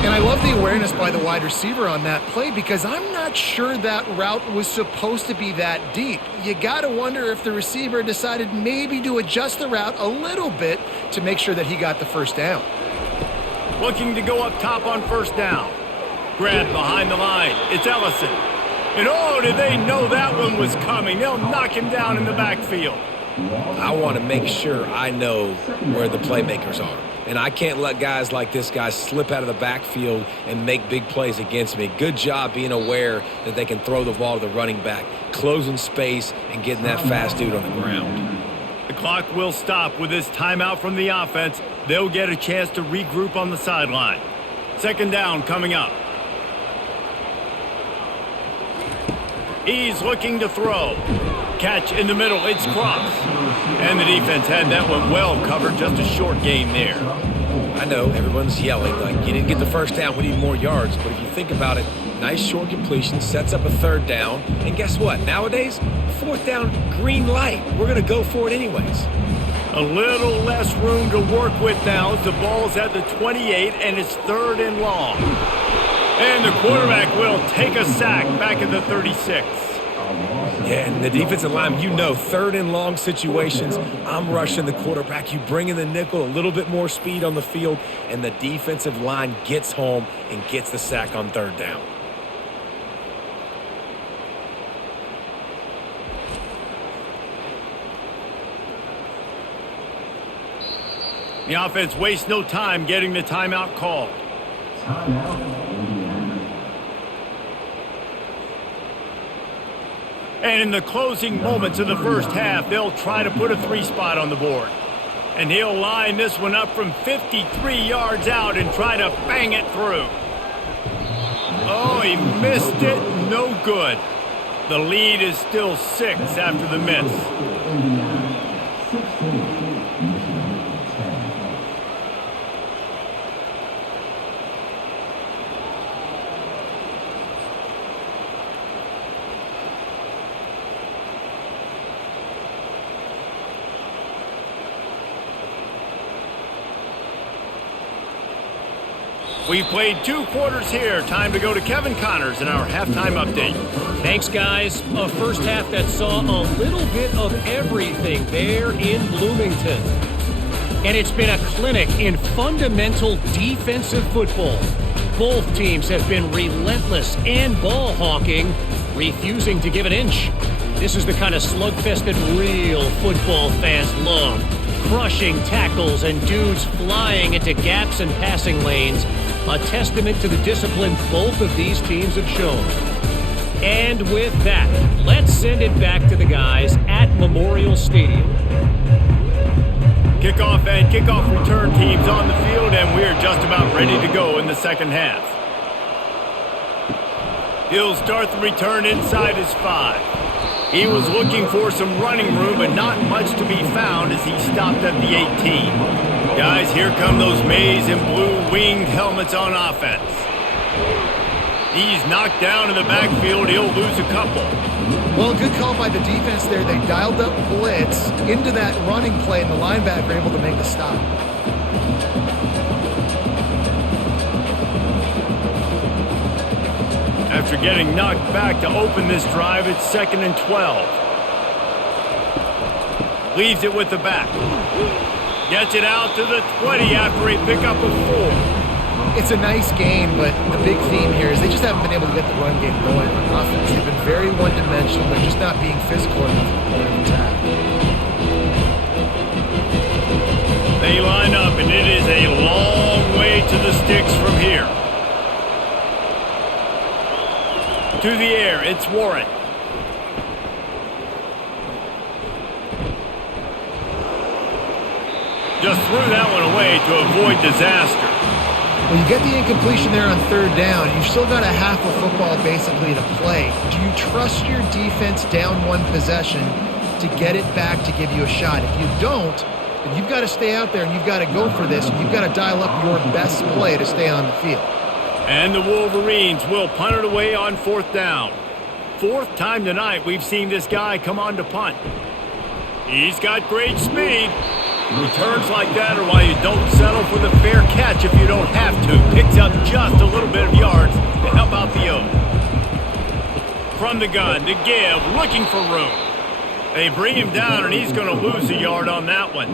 And I love the awareness by the wide receiver on that play because I'm not sure that route was supposed to be that deep. You got to wonder if the receiver decided maybe to adjust the route a little bit to make sure that he got the first down. Looking to go up top on first down. Grabbed behind the line. It's Ellison. And oh, did they know that one was coming? They'll knock him down in the backfield. I want to make sure I know where the playmakers are. And I can't let guys like this guy slip out of the backfield and make big plays against me. Good job being aware that they can throw the ball to the running back, closing space, and getting that fast dude on the ground. The clock will stop with this timeout from the offense. They'll get a chance to regroup on the sideline. Second down coming up. He's looking to throw. Catch in the middle. It's Cross. And the defense had that one well covered. Just a short gain there. I know everyone's yelling like, you didn't get the first down, we need more yards. But if you think about it, nice short completion, sets up a third down. And guess what? Nowadays, fourth down, green light. We're going to go for it anyways. A little less room to work with now as the ball's at the 28 and it's third and long. And the quarterback will take a sack back at the 36. Yeah, and the defensive line, you know, third and long situations, I'm rushing the quarterback. You bring in the nickel, a little bit more speed on the field, and the defensive line gets home and gets the sack on third down. The offense wastes no time getting the timeout called. And in the closing moments of the first half, they'll try to put a three-spot on the board. And he'll line this one up from 53 yards out and try to bang it through. Oh, he missed it. No good. The lead is still 6 after the miss. We've played 2 quarters here. Time to go to Kevin Connors in our halftime update. Thanks, guys. A first half that saw a little bit of everything there in Bloomington. And it's been a clinic in fundamental defensive football. Both teams have been relentless and ball hawking, refusing to give an inch. This is the kind of slugfest that real football fans love. Crushing tackles and dudes flying into gaps and passing lanes. A testament to the discipline both of these teams have shown. And with that, let's send it back to the guys at Memorial Stadium. Kickoff and kickoff return teams on the field, and we're just about ready to go in the second half. He'll start the return inside his 5. He was looking for some running room, but not much to be found as he stopped at the 18. Guys, here come those maize and blue winged helmets on offense. He's knocked down in the backfield. He'll lose a couple. Well, good call by the defense there. They dialed up blitz into that running play, and the linebacker able to make the stop. After getting knocked back to open this drive, it's 2nd and 12. Leaves it with the back. Gets it out to the 20 after a pickup of 4. It's a nice game, but the big theme here is they just haven't been able to get the run game going on offense. They've been very one-dimensional. They're just not being physical enough at the point of attack. They line up, and it is a long way to the sticks from here. To the air, it's Warren. Just threw that one away to avoid disaster. When you get the incompletion there on third down, you've still got a half of football basically to play. Do you trust your defense down one possession to get it back to give you a shot? If you don't, then you've got to stay out there and you've got to go for this. And you've got to dial up your best play to stay on the field. And the Wolverines will punt it away on 4th down. 4th time tonight we've seen this guy come on to punt. He's got great speed. Returns like that are why you don't settle for the fair catch if you don't have to. Picks up just a little bit of yards to help out the O. From the gun to give, looking for room. They bring him down, and he's going to lose a yard on that one.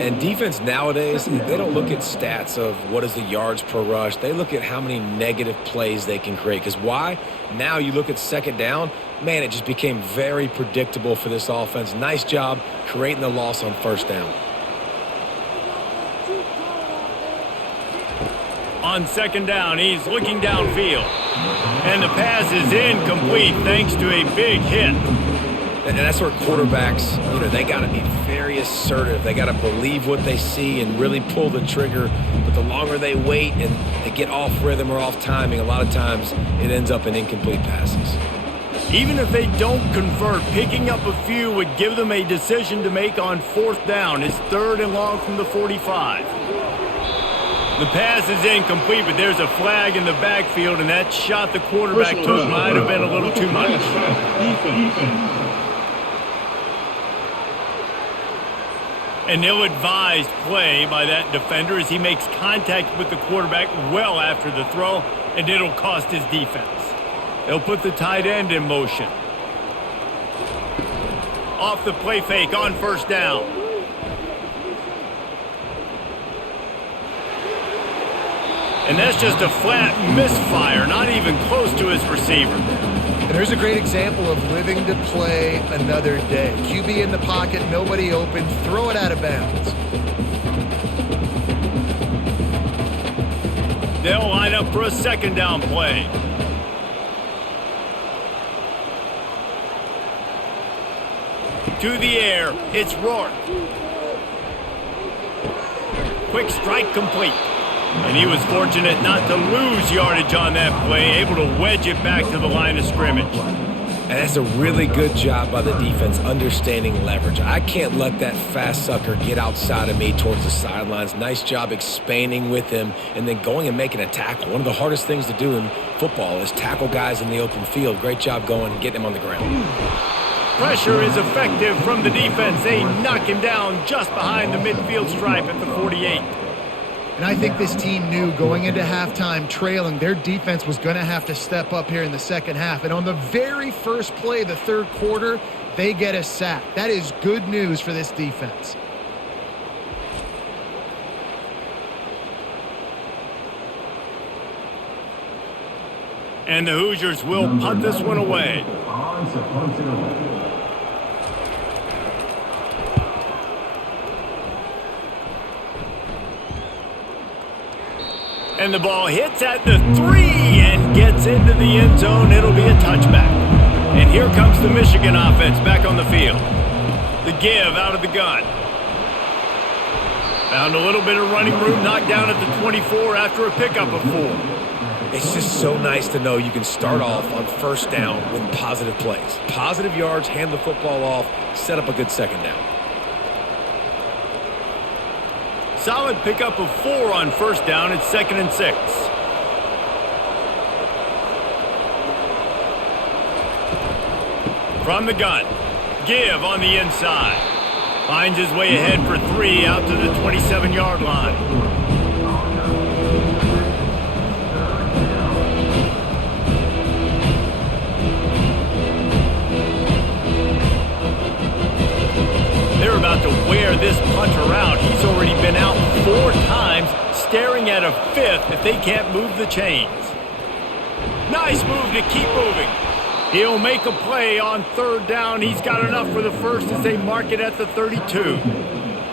And defense nowadays, they don't look at stats of what is the yards per rush. They look at how many negative plays they can create. Because why? Now you look at second down, man, it just became very predictable for this offense. Nice job creating the loss on first down. On second down, he's looking downfield. And the pass is incomplete thanks to a big hit. And that's where quarterbacks, they got to be very assertive. They got to believe what they see and really pull the trigger. But the longer they wait and they get off rhythm or off timing, a lot of times it ends up in incomplete passes. Even if they don't convert, picking up a few would give them a decision to make on fourth down. It's 3rd and long from the 45. The pass is incomplete, but there's a flag in the backfield, and that shot the quarterback took might have been a little too much. An ill-advised play by that defender as he makes contact with the quarterback well after the throw, and it'll cost his defense. They'll put the tight end in motion. Off the play fake on first down. And that's just a flat misfire, not even close to his receiver. And there's a great example of living to play another day. QB in the pocket, nobody open, throw it out of bounds. They'll line up for a second down play. To the air, it's Rourke. Quick strike complete. And he was fortunate not to lose yardage on that play, able to wedge it back to the line of scrimmage. And that's a really good job by the defense understanding leverage. I can't let that fast sucker get outside of me towards the sidelines. Nice job expanding with him and then going and making a tackle. One of the hardest things to do in football is tackle guys in the open field. Great job going and getting him on the ground. Pressure is effective from the defense. They knock him down just behind the midfield stripe at the 48. And I think this team knew going into halftime trailing, their defense was going to have to step up here in the second half. And on the very first play, the third quarter, they get a sack. That is good news for this defense. And the Hoosiers will punt this one away. And the ball hits at the 3 and gets into the end zone. It'll be a touchback. And here comes the Michigan offense back on the field. The give out of the gun. Found a little bit of running room, knocked down at the 24 after a pickup of 4. It's just so nice to know you can start off on first down with positive plays. Positive yards, hand the football off, set up a good second down. Solid pickup of 4 on first down. It's 2nd and 6. From the gun. Give on the inside. Finds his way ahead for 3 out to the 27-yard line. They're about to wear this punter out. He's already been out 4 times, staring at a 5th if they can't move the chains. Nice move to keep moving. He'll make a play on third down. He's got enough for the first as they mark it at the 32.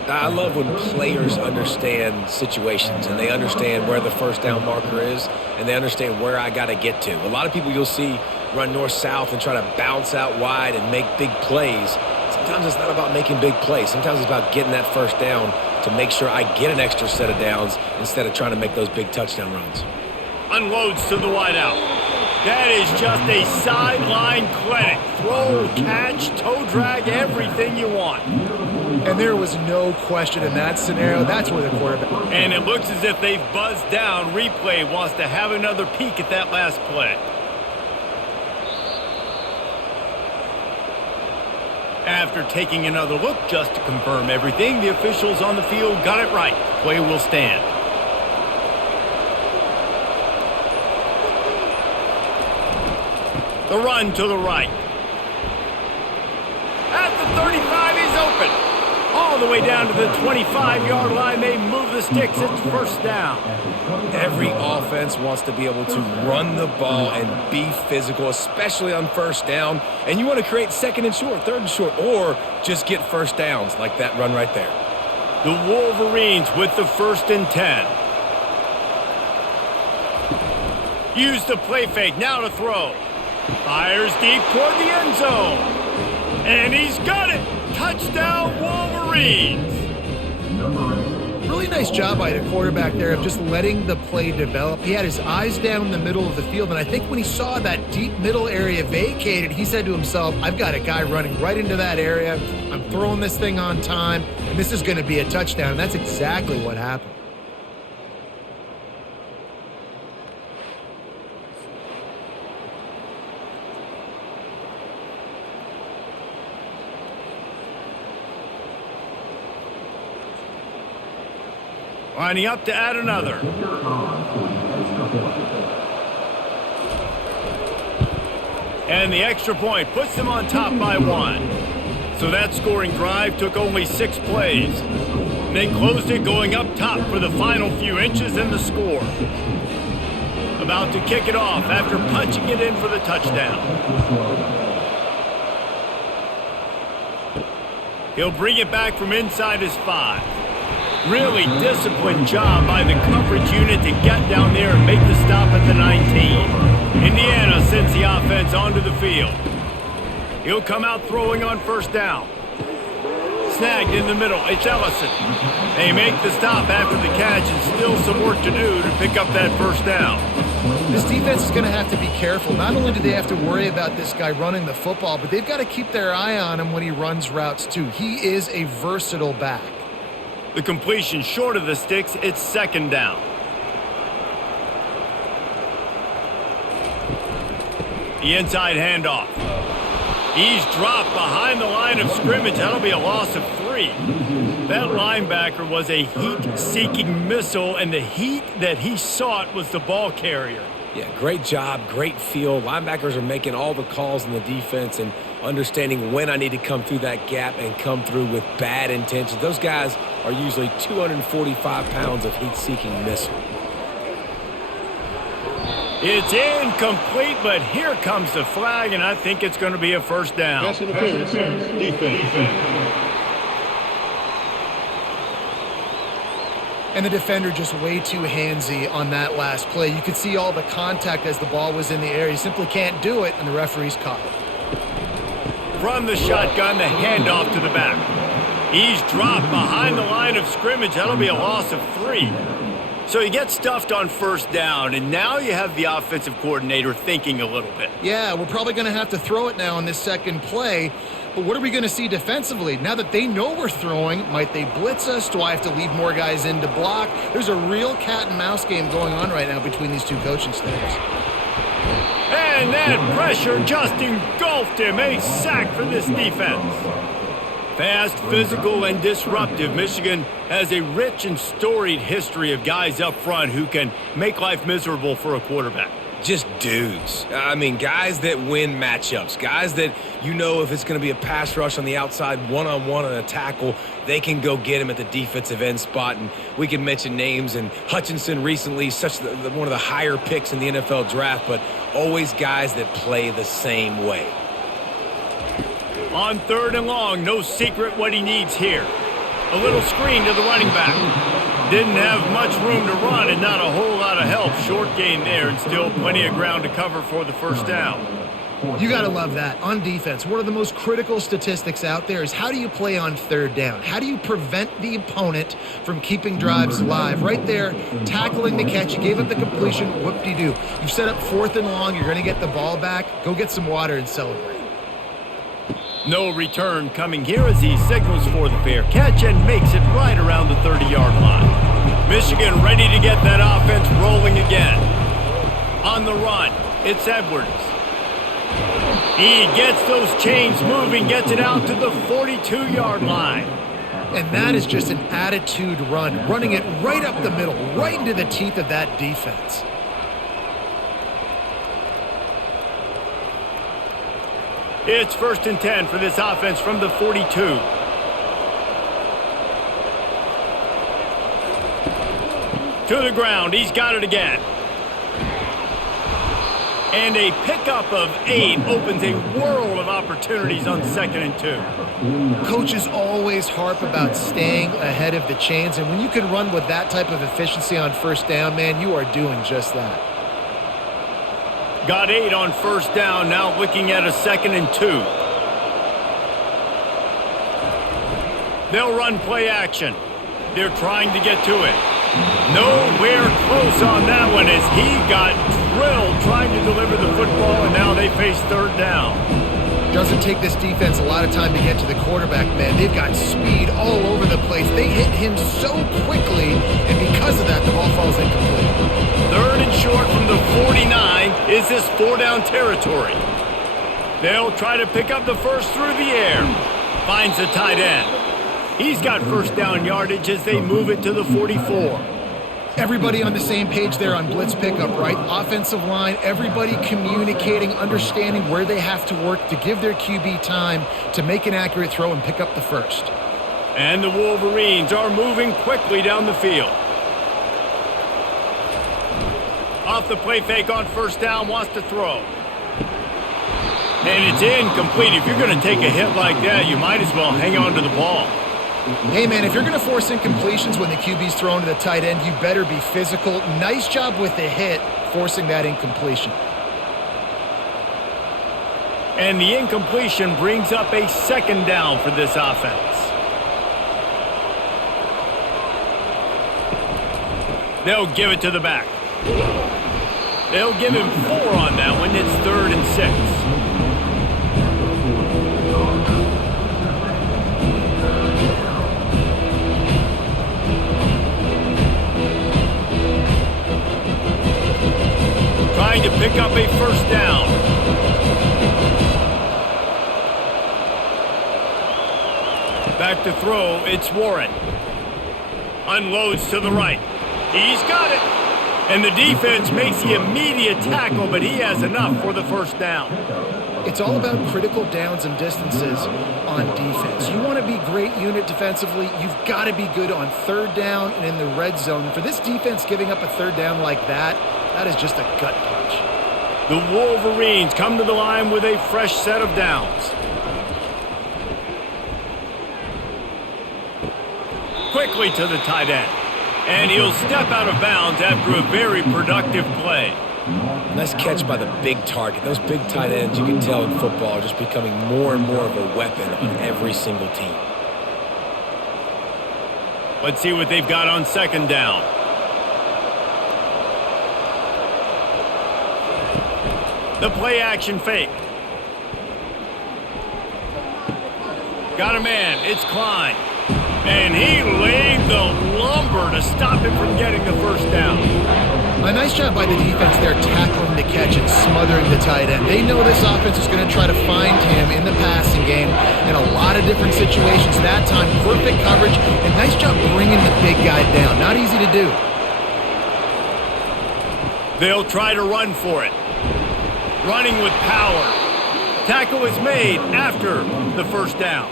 I love when players understand situations and they understand where the first down marker is and they understand where I got to get to. A lot of people you'll see run north-south and try to bounce out wide and make big plays. Sometimes it's not about making big plays. Sometimes it's about getting that first down to make sure I get an extra set of downs instead of trying to make those big touchdown runs. Unloads to the wideout. That is just a sideline clinic. Throw, catch, toe drag, everything you want. And there was no question in that scenario. That's where the quarterback... And it looks as if they've buzzed down. Replay wants to have another peek at that last play. After taking another look just to confirm everything, the officials on the field got it right. Play will stand. The run to the right. At the 35, he's open. All the way down to the 25-yard line, they move the sticks. It's first down. Every offense wants to be able to run the ball and be physical, especially on first down. And you want to create second and short, third and short, or just get first downs like that run right there. The Wolverines with the 1st and 10. Use the play fake, now to throw. Fires deep toward the end zone. And he's got it. Touchdown, Wolverines. Really nice job by the quarterback there of just letting the play develop. He had his eyes down in the middle of the field, and I think when he saw that deep middle area vacated, he said to himself, I've got a guy running right into that area. I'm throwing this thing on time, and this is going to be a touchdown. And that's exactly what happened. Lining up to add another. And the extra point puts them on top by 1. So that scoring drive took only 6 plays. And they closed it going up top for the final few inches in the score. About to kick it off after punching it in for the touchdown. He'll bring it back from inside his 5. Really disciplined job by the coverage unit to get down there and make the stop at the 19. Indiana sends the offense onto the field. He'll come out throwing on first down. Snagged in the middle, it's Ellison. They make the stop after the catch and still some work to do to pick up that first down. This defense is going to have to be careful. Not only do they have to worry about this guy running the football, but they've got to keep their eye on him when he runs routes too. He is a versatile back. The completion short of the sticks, it's 2nd down. The inside handoff. He's dropped behind the line of scrimmage. That'll be a loss of 3. That linebacker was a heat-seeking missile, and the heat that he sought was the ball carrier. Yeah, great job, great feel. Linebackers are making all the calls in the defense and understanding when I need to come through that gap and come through with bad intentions. Those guys are usually 245 pounds of heat-seeking missile. It's incomplete, but here comes the flag, and I think it's going to be a first down. Pass interference, defense. And the defender just way too handsy on that last play. You could see all the contact as the ball was in the air. You simply can't do it, and the referee's caught it. From the shotgun, the handoff to the back. He's dropped behind the line of scrimmage. That'll be a loss of 3. So he gets stuffed on first down, and now you have the offensive coordinator thinking a little bit. Yeah, we're probably going to have to throw it now on this second play. But what are we going to see defensively? Now that they know we're throwing, might they blitz us? Do I have to leave more guys in to block? There's a real cat and mouse game going on right now between these two coaching staffs. And that pressure just engulfed him. A sack for this defense. Fast, physical, and disruptive, Michigan has a rich and storied history of guys up front who can make life miserable for a quarterback. Just dudes. I mean, guys that win matchups. Guys that you know if it's going to be a pass rush on the outside, one-on-one on a tackle, they can go get him at the defensive end spot. And we can mention names. And Hutchinson recently, one of the higher picks in the NFL draft, but always guys that play the same way. On 3rd and long, no secret what he needs here. A little screen to the running back. Didn't have much room to run and not a whole lot of help. Short gain there and still plenty of ground to cover for the first down. You got to love that. On defense, one of the most critical statistics out there is how do you play on 3rd down? How do you prevent the opponent from keeping drives alive? Right there, tackling the catch. You gave up the completion. Whoop-de-doo. You've set up 4th and long. You're going to get the ball back. Go get some water and celebrate. No return coming here as he signals for the fair catch and makes it right around the 30-yard line. Michigan ready to get that offense rolling again. On the run, it's Edwards. He gets those chains moving, gets it out to the 42-yard line. And that is just an attitude run, running it right up the middle, right into the teeth of that defense. It's 1st and 10 for this offense from the 42. To the ground, he's got it again. And a pickup of 8 opens a world of opportunities on 2nd and 2. Coaches always harp about staying ahead of the chains, and when you can run with that type of efficiency on 1st down, man, you are doing just that. Got 8 on 1st down, now looking at a 2nd and 2. They'll run play action. They're trying to get to it. Nowhere close on that one as he got drilled trying to deliver the football, and now they face 3rd down. Doesn't take this defense a lot of time to get to the quarterback, man. They've got speed all over the place. They hit him so quickly, and because of that, the ball falls incomplete. 3rd and short from the 49. Is this 4-down territory? They'll try to pick up the first through the air. Finds the tight end. He's got 1st down yardage as they move it to the 44. Everybody on the same page there on blitz pickup, right? Offensive line, everybody communicating, understanding where they have to work to give their QB time to make an accurate throw and pick up the first. And the Wolverines are moving quickly down the field. Off the play fake on 1st down, wants to throw. And it's incomplete. If you're going to take a hit like that, you might as well hang on to the ball. Hey, man, if you're going to force incompletions when the QB's thrown to the tight end, you better be physical. Nice job with the hit, forcing that incompletion. And the incompletion brings up a 2nd down for this offense. They'll give it to the back. They'll give him 4 on that one. It's 3rd and 6. Trying to pick up a 1st down. Back to throw, it's Warren. Unloads to the right. He's got it. And the defense makes the immediate tackle, but he has enough for the 1st down. It's all about critical downs and distances on defense. You want to be great unit defensively, you've got to be good on 3rd down and in the red zone. For this defense giving up a 3rd down like that, that is just a gut punch. The Wolverines come to the line with a fresh set of downs. Quickly to the tight end. And he'll step out of bounds after a very productive play. Nice catch by the big target. Those big tight ends, you can tell in football, are just becoming more and more of a weapon on every single team. Let's see what they've got on 2nd down. The play action fake. Got a man, it's Klein. And he laid the lumber to stop him from getting the 1st down. A nice job by the defense there, tackling the catch and smothering the tight end. They know this offense is going to try to find him in the passing game in a lot of different situations. That time, perfect coverage, and nice job bringing the big guy down. Not easy to do. They'll try to run for it. Running with power. Tackle is made after the 1st down.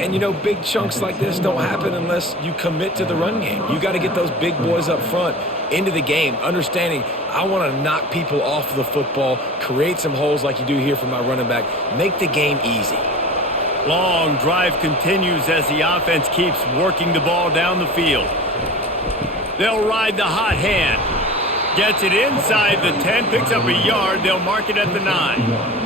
And, you know, big chunks like this don't happen unless you commit to the run game. You got to get those big boys up front into the game, understanding I want to knock people off the football, create some holes like you do here for my running back, make the game easy. Long drive continues as the offense keeps working the ball down the field. They'll ride the hot hand. Gets it inside the 10, picks up a yard. They'll mark it at the 9.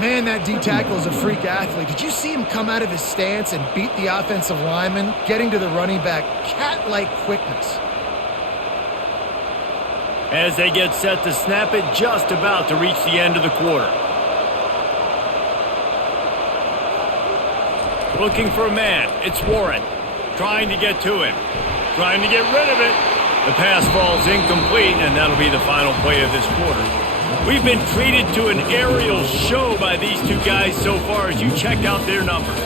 Man, that D-tackle is a freak athlete. Did you see him come out of his stance and beat the offensive lineman, getting to the running back? Cat-like quickness. As they get set to snap it, just about to reach the end of the quarter. Looking for a man. It's Warren. Trying to get to him. Trying to get rid of it. The pass falls incomplete, and that'll be the final play of this quarter. We've been treated to an aerial show by these two guys so far as you check out their numbers.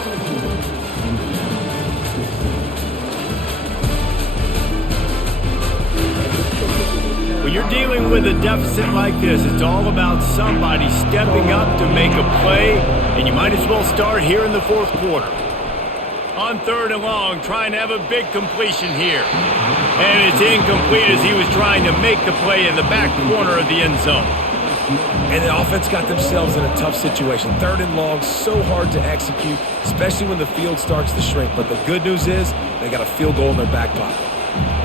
When you're dealing with a deficit like this, it's all about somebody stepping up to make a play, and you might as well start here in the fourth quarter. On 3rd and long, trying to have a big completion here. And it's incomplete as he was trying to make the play in the back corner of the end zone. And the offense got themselves in a tough situation. 3rd and long, so hard to execute, especially when the field starts to shrink. But the good news is they got a field goal in their back pocket.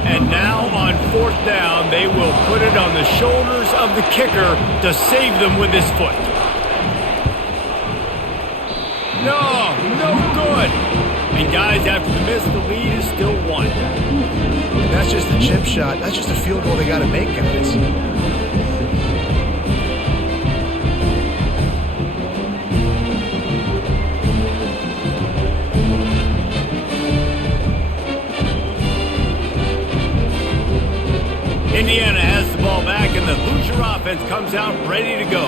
And now on 4th down, they will put it on the shoulders of the kicker to save them with his foot. No good. And guys, after the miss, the lead is still 1. That's just a chip shot. That's just a field goal they got to make, guys. Indiana has the ball back, and the Hoosier offense comes out ready to go.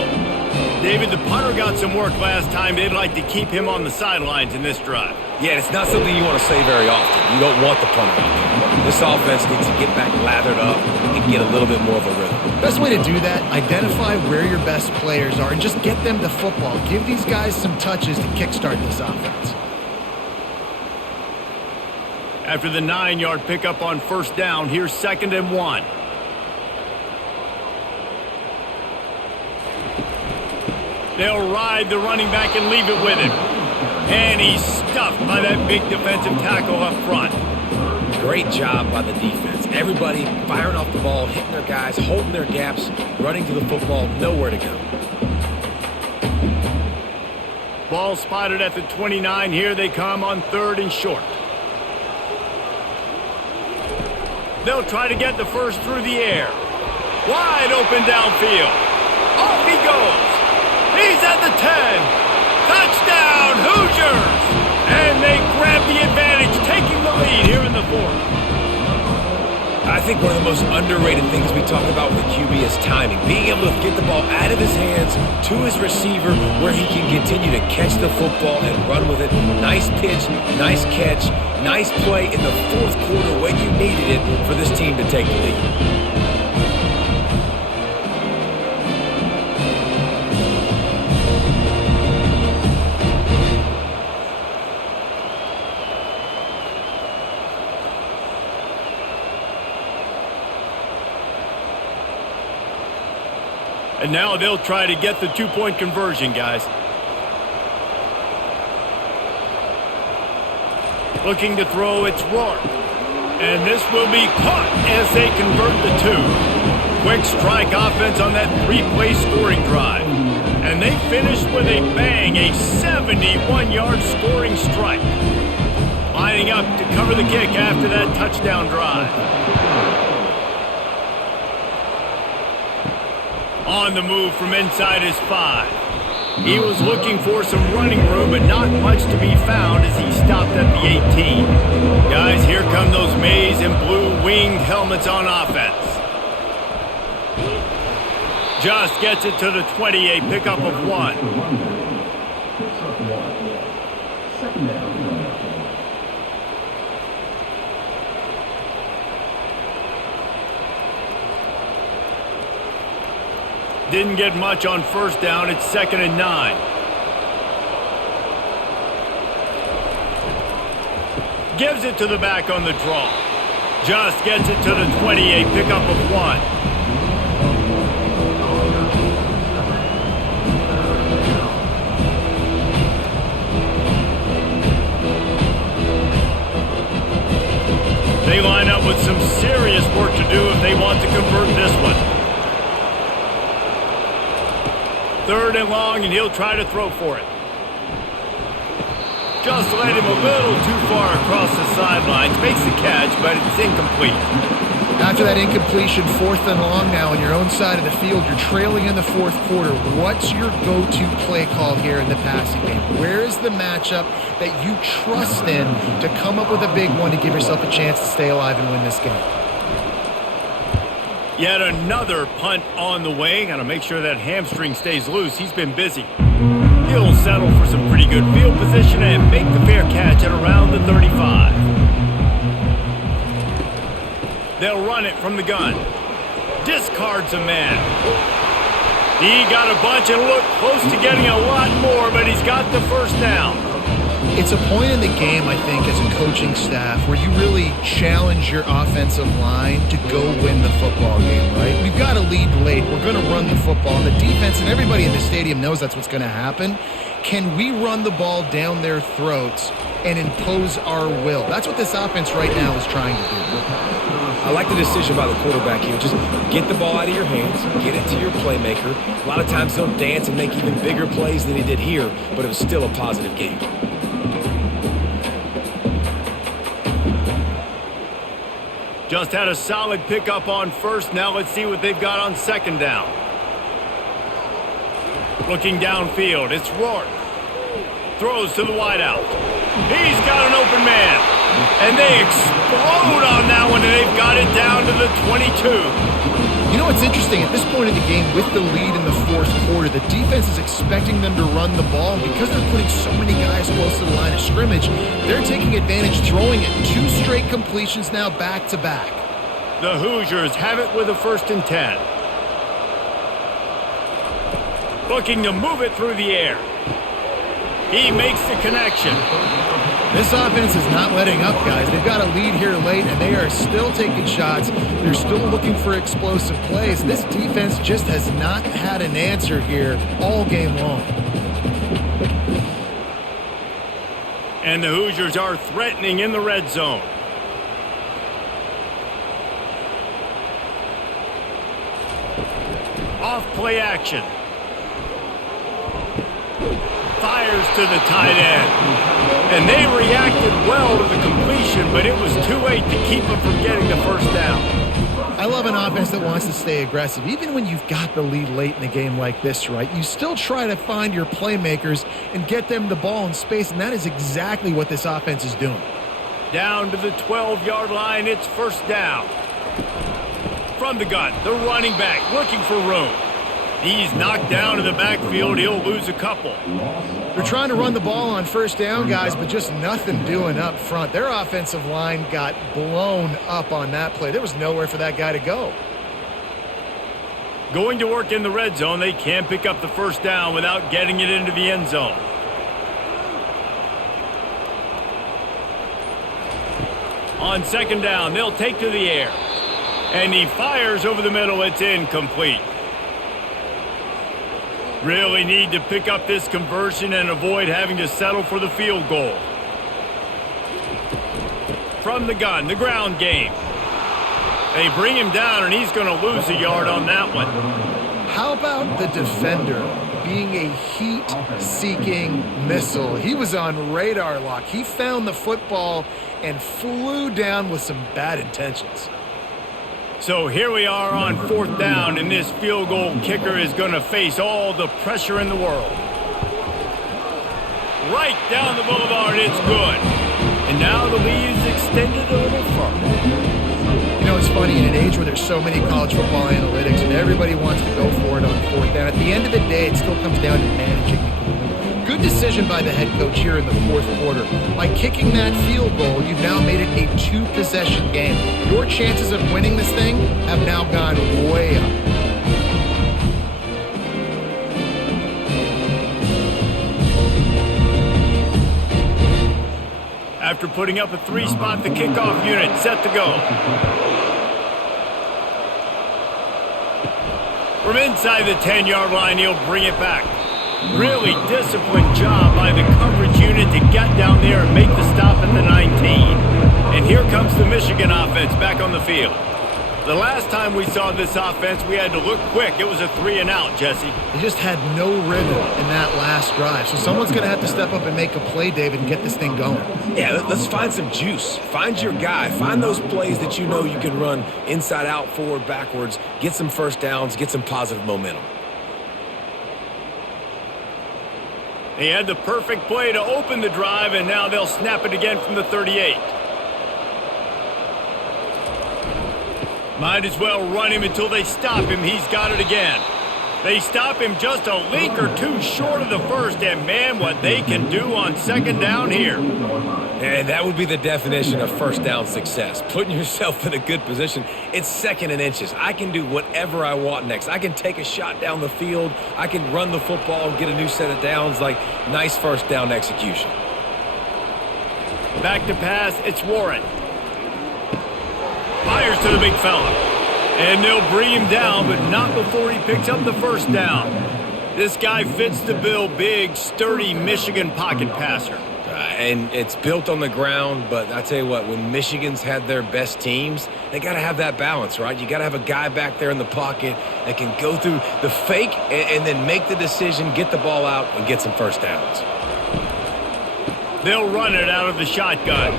David, the punter got some work last time. They'd like to keep him on the sidelines in this drive. Yeah, it's not something you want to say very often. You don't want the punter out there. This offense needs to get back lathered up and get a little bit more of a rhythm. Best way to do that, identify where your best players are and just get them the football. Give these guys some touches to kickstart this offense. After the 9-yard pickup on 1st down, here's 2nd and 1. They'll ride the running back and leave it with him. And he's stuffed by that big defensive tackle up front. Great job by the defense. Everybody firing off the ball, hitting their guys, holding their gaps, running to the football, nowhere to go. Ball spotted at the 29. Here they come on 3rd and short. They'll try to get the first through the air. Wide open downfield. Off he goes. He's at the 10. Touchdown, Hoosiers! And they grab the advantage, taking the lead here in the 4th. I think one of the most underrated things we talk about with the QB is timing. Being able to get the ball out of his hands to his receiver where he can continue to catch the football and run with it. Nice pitch, nice catch, nice play in the 4th quarter when you needed it for this team to take the lead. And now they'll try to get the 2-point conversion, guys. Looking to throw, it's Rourke. And this will be caught as they convert the 2. Quick strike offense on that 3-play scoring drive. And they finished with a bang, a 71-yard scoring strike. Lining up to cover the kick after that touchdown drive. On the move from inside his 5. He was looking for some running room, but not much to be found as he stopped at the 18. Guys, here come those maize and blue winged helmets on offense. Just gets it to the 20, a pickup of 1. Second down. Didn't get much on 1st down. It's 2nd and 9. Gives it to the back on the draw. Just gets it to the 20, a pickup of 1. They line up with some serious work to do if they want to convert this one. 3rd and long, and he'll try to throw for it. Just led him a little too far across the sidelines. Makes the catch, but it's incomplete. After that incompletion, 4th and long now on your own side of the field, you're trailing in the 4th quarter. What's your go-to play call here in the passing game? Where is the matchup that you trust in to come up with a big one to give yourself a chance to stay alive and win this game? Yet another punt on the way. Got to make sure that hamstring stays loose. He's been busy. He'll settle for some pretty good field position and make the fair catch at around the 35. They'll run it from the gun. Discards a man. He got a bunch and looked close to getting a lot more, but he's got the first down. It's a point in the game, I think, as a coaching staff where you really challenge your offensive line to go win the football game, right? We've got to lead late. We're going to run the football. The defense and everybody in the stadium knows that's what's going to happen. Can we run the ball down their throats and impose our will? That's what this offense right now is trying to do. I like the decision by the quarterback here. Just get the ball out of your hands, get it to your playmaker. A lot of times he'll dance and make even bigger plays than he did here, but it was still a positive game. Just had a solid pickup on first. Now let's see what they've got on second down. Looking downfield, it's Rourke. Throws to the wideout. He's got an open man. And they explode on that one, and they've got it down to the 22. You know what's interesting? At this point in the game, with the lead in the fourth quarter, the defense is expecting them to run the ball. And because they're putting so many guys close to the line of scrimmage, they're taking advantage, throwing it 2 straight completions now back to back. The Hoosiers have it with a 1st and 10. Looking to move it through the air. He makes the connection. This offense is not letting up, guys. They've got a lead here late, and they are still taking shots. They're still looking for explosive plays. This defense just has not had an answer here all game long. And the Hoosiers are threatening in the red zone. Off play action. Fires to the tight end. And they reacted well to the completion, but it was too late to keep them from getting the first down. I love an offense that wants to stay aggressive. Even when you've got the lead late in a game like this, right, you still try to find your playmakers and get them the ball in space, and that is exactly what this offense is doing. Down to the 12-yard line, it's first down. From the gun, the running back looking for room. He's knocked down in the backfield. He'll lose a couple. They're trying to run the ball on first down, guys, but just nothing doing up front. Their offensive line got blown up on that play. There was nowhere for that guy to go. Going to work in the red zone. They can't pick up the first down without getting it into the end zone. On second down, they'll take to the air. And he fires over the middle. It's incomplete. Really need to pick up this conversion and avoid having to settle for the field goal. From the gun, the ground game. They bring him down, and he's going to lose a yard on that one. How about the defender being a heat-seeking missile? He was on radar lock. He found the football and flew down with some bad intentions. So here we are on fourth down, and this field goal kicker is going to face all the pressure in the world. Right down the boulevard, it's good. And now the lead is extended a little further. You know, it's funny, in an age where there's so many college football analytics and everybody wants to go for it on fourth down, at the end of the day, it still comes down to managing the game. Good decision by the head coach here in the fourth quarter. By kicking that field goal, you've now made it a 2-possession game. Your chances of winning this thing have now gone way up. After putting up a 3-spot, the kickoff unit set to go. From inside the 10-yard line, he'll bring it back. Really disciplined job by the coverage unit to get down there and make the stop at the 19. And here comes the Michigan offense back on the field. The last time we saw this offense, we had to look quick. It was a 3-and-out, Jesse. They just had no rhythm in that last drive. So someone's going to have to step up and make a play, David, and get this thing going. Yeah, let's find some juice. Find your guy. Find those plays that you know you can run inside out, forward, backwards. Get some first downs. Get some positive momentum. He had the perfect play to open the drive, and now they'll snap it again from the 38. Might as well run him until they stop him. He's got it again. They stop him just a link or two short of the first, and man, what they can do on second down here. And that would be the definition of first down success. Putting yourself in a good position. It's second and inches. I can do whatever I want next. I can take a shot down the field. I can run the football and get a new set of downs. Like, nice first down execution. Back to pass, it's Warren. Fires to the big fella. And they'll bring him down, but not before he picks up the first down. This guy fits the bill, big, sturdy Michigan pocket passer. And it's built on the ground, but I tell you what, when Michigan's had their best teams, they got to have that balance, right? You got to have a guy back there in the pocket that can go through the fake and then make the decision, get the ball out, and get some first downs. They'll run it out of the shotgun.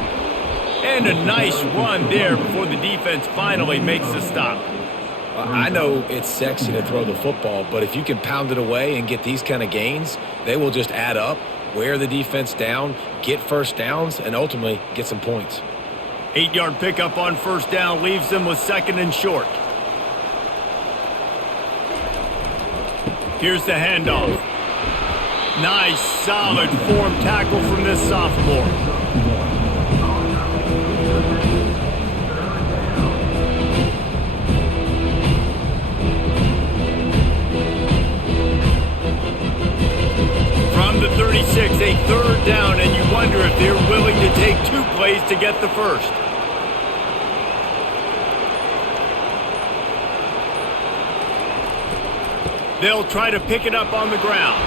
And a nice run there before the defense finally makes the stop. I know it's sexy to throw the football, but if you can pound it away and get these kind of gains, they will just add up, wear the defense down, get first downs, and ultimately get some points. 8-yard pickup on first down leaves them with second and short. Here's the handoff. Nice, solid form tackle from this sophomore. From the 36, a third down, and you wonder if they're willing to take 2 plays to get the first. They'll try to pick it up on the ground.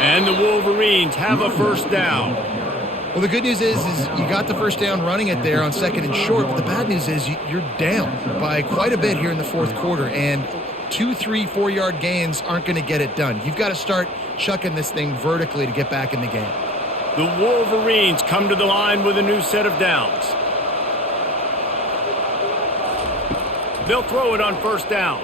And the Wolverines have a first down. Well, the good news is you got the first down running it there on second and short, but the bad news is you're down by quite a bit here in the fourth quarter, and 2, 3, 4-yard gains aren't going to get it done. You've got to start chucking this thing vertically to get back in the game. The Wolverines come to the line with a new set of downs. They'll throw it on first down.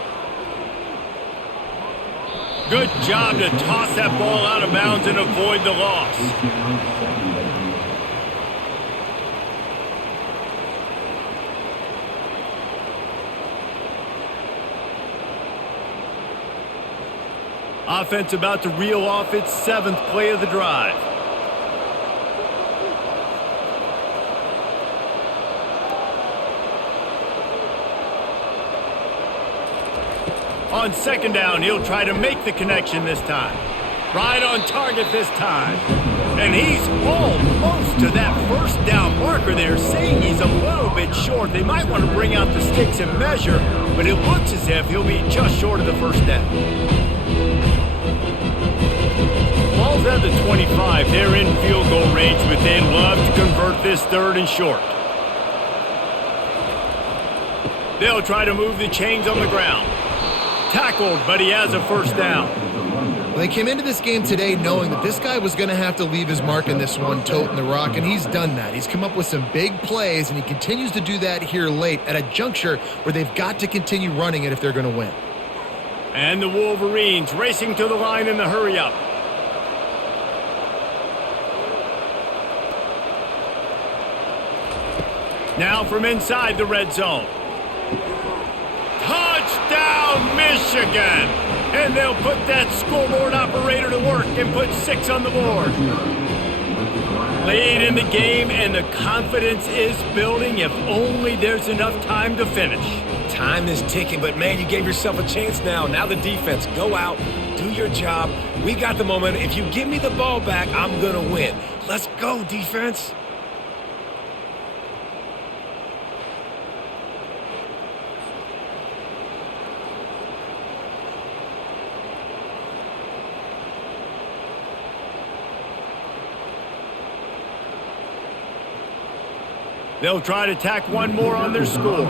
Good job to toss that ball out of bounds and avoid the loss. Offense about to reel off its 7th play of the drive. On second down, he'll try to make the connection this time. Right on target this time. And he's almost to that first down marker there, saying he's a little bit short. They might want to bring out the sticks and measure, but it looks as if he'll be just short of the first down. Ball's at the 25. They're in field goal range, but they'd love to convert this third and short. They'll try to move the chains on the ground. Tackled, but he has a first down. Well, they came into this game today knowing that this guy was going to have to leave his mark in this one, toting the rock, and he's done that. He's come up with some big plays, and he continues to do that here late at a juncture where they've got to continue running it if they're going to win. And the Wolverines racing to the line in the hurry-up. Now from inside the red zone. Touchdown, Michigan! And they'll put that scoreboard operator to work and put 6 on the board. Late in the game, and the confidence is building if only there's enough time to finish. Time is ticking, but man, you gave yourself a chance now. Now the defense, go out, do your job. We got the momentum. If you give me the ball back, I'm going to win. Let's go, defense. They'll try to tack one more on their score.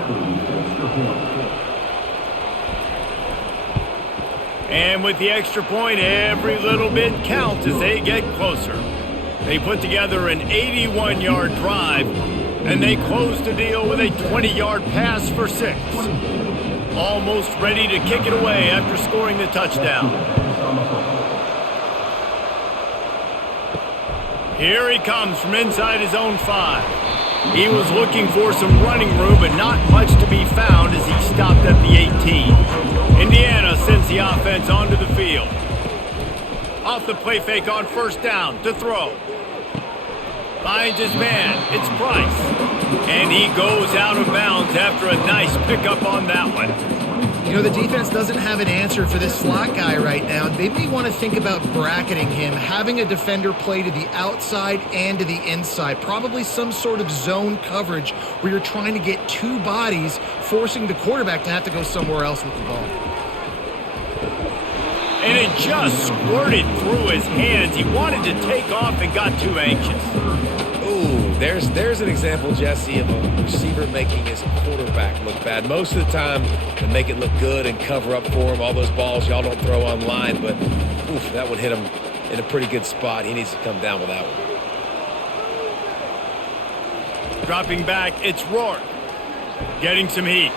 And with the extra point, every little bit counts as they get closer. They put together an 81-yard drive, and they close the deal with a 20-yard pass for 6. Almost ready to kick it away after scoring the touchdown. Here he comes from inside his own 5. He was looking for some running room, but not much to be found as he stopped at the 18. Indiana sends the offense onto the field. Off the play fake on first down to throw. Finds his man. It's Price. And he goes out of bounds after a nice pickup on that one. You know, the defense doesn't have an answer for this slot guy right now. They may want to think about bracketing him, having a defender play to the outside and to the inside. Probably some sort of zone coverage where you're trying to get two bodies, forcing the quarterback to have to go somewhere else with the ball. And it just squirted through his hands. He wanted to take off and got too anxious. Ooh, there's an example, Jesse, of a receiver making his quarterback look bad. Most of the time, they make it look good and cover up for him. All those balls y'all don't throw online, but oof, that would hit him in a pretty good spot. He needs to come down with that one. Dropping back, it's Rourke. Getting some heat.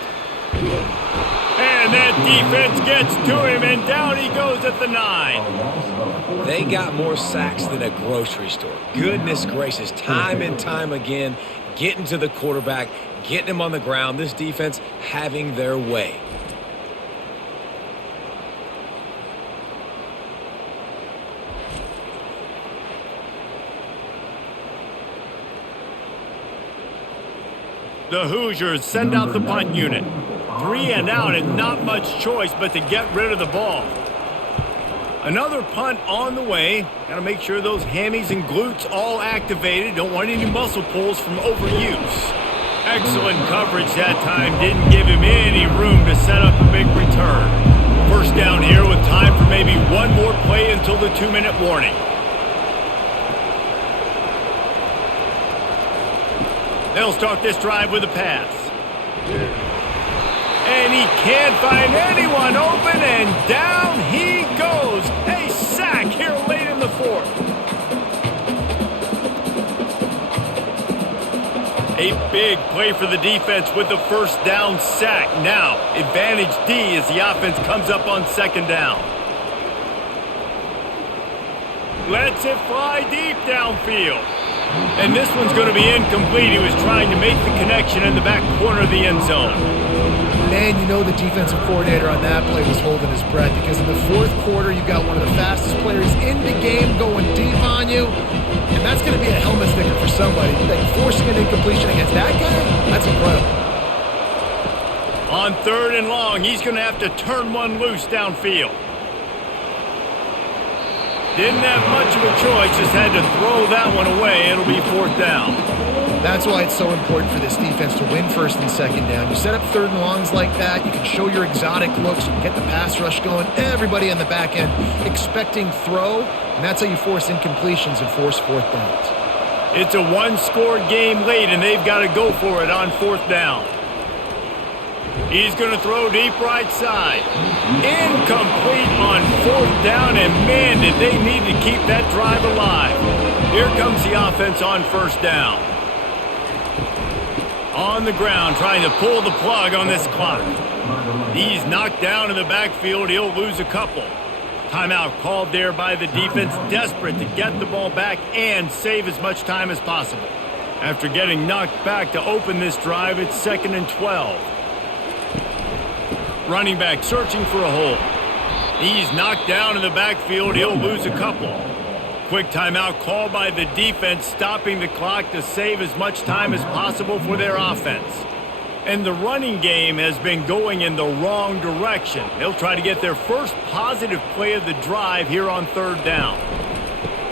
And that defense gets to him, and down he goes at the 9. They got more sacks than a grocery store. Goodness gracious, time and time again, getting to the quarterback, getting him on the ground. This defense having their way. The Hoosiers send out the punt unit. 3 and out and not much choice but to get rid of the ball. Another punt on the way. Got to make sure those hammies and glutes all activated. Don't want any muscle pulls from overuse. Excellent coverage that time. Didn't give him any room to set up a big return. First down here with time for maybe one more play until the 2-minute warning. They'll start this drive with a pass. And he can't find anyone open, and down he goes. A sack here late in the 4th. A big play for the defense with the first down sack. Now, advantage D as the offense comes up on 2nd down. Lets it fly deep downfield. And this one's going to be incomplete. He was trying to make the connection in the back corner of the end zone. Man, you know the defensive coordinator on that play was holding his breath because in the 4th quarter, you've got one of the fastest players in the game going deep on you, and that's going to be a helmet sticker for somebody. Like forcing an incompletion against that guy, that's incredible. On 3rd and long, he's going to have to turn one loose downfield. Didn't have much of a choice, just had to throw that one away. It'll be 4th down. That's why it's so important for this defense to win 1st and 2nd down. You set up 3rd and longs like that, you can show your exotic looks, you can get the pass rush going, everybody on the back end expecting throw, and that's how you force incompletions and force 4th downs. It's a one-score game late, and they've got to go for it on 4th down. He's going to throw deep right side. Incomplete on 4th down, and man, did they need to keep that drive alive. Here comes the offense on 1st down. On the ground, trying to pull the plug on this clock. He's knocked down in the backfield. He'll lose a couple. Timeout called there by the defense, desperate to get the ball back and save as much time as possible. After getting knocked back to open this drive, it's 2nd and 12. Running back searching for a hole. He's knocked down in the backfield. He'll lose a couple. Quick timeout called by the defense, stopping the clock to save as much time as possible for their offense. And the running game has been going in the wrong direction. They'll try to get their first positive play of the drive here on 3rd down.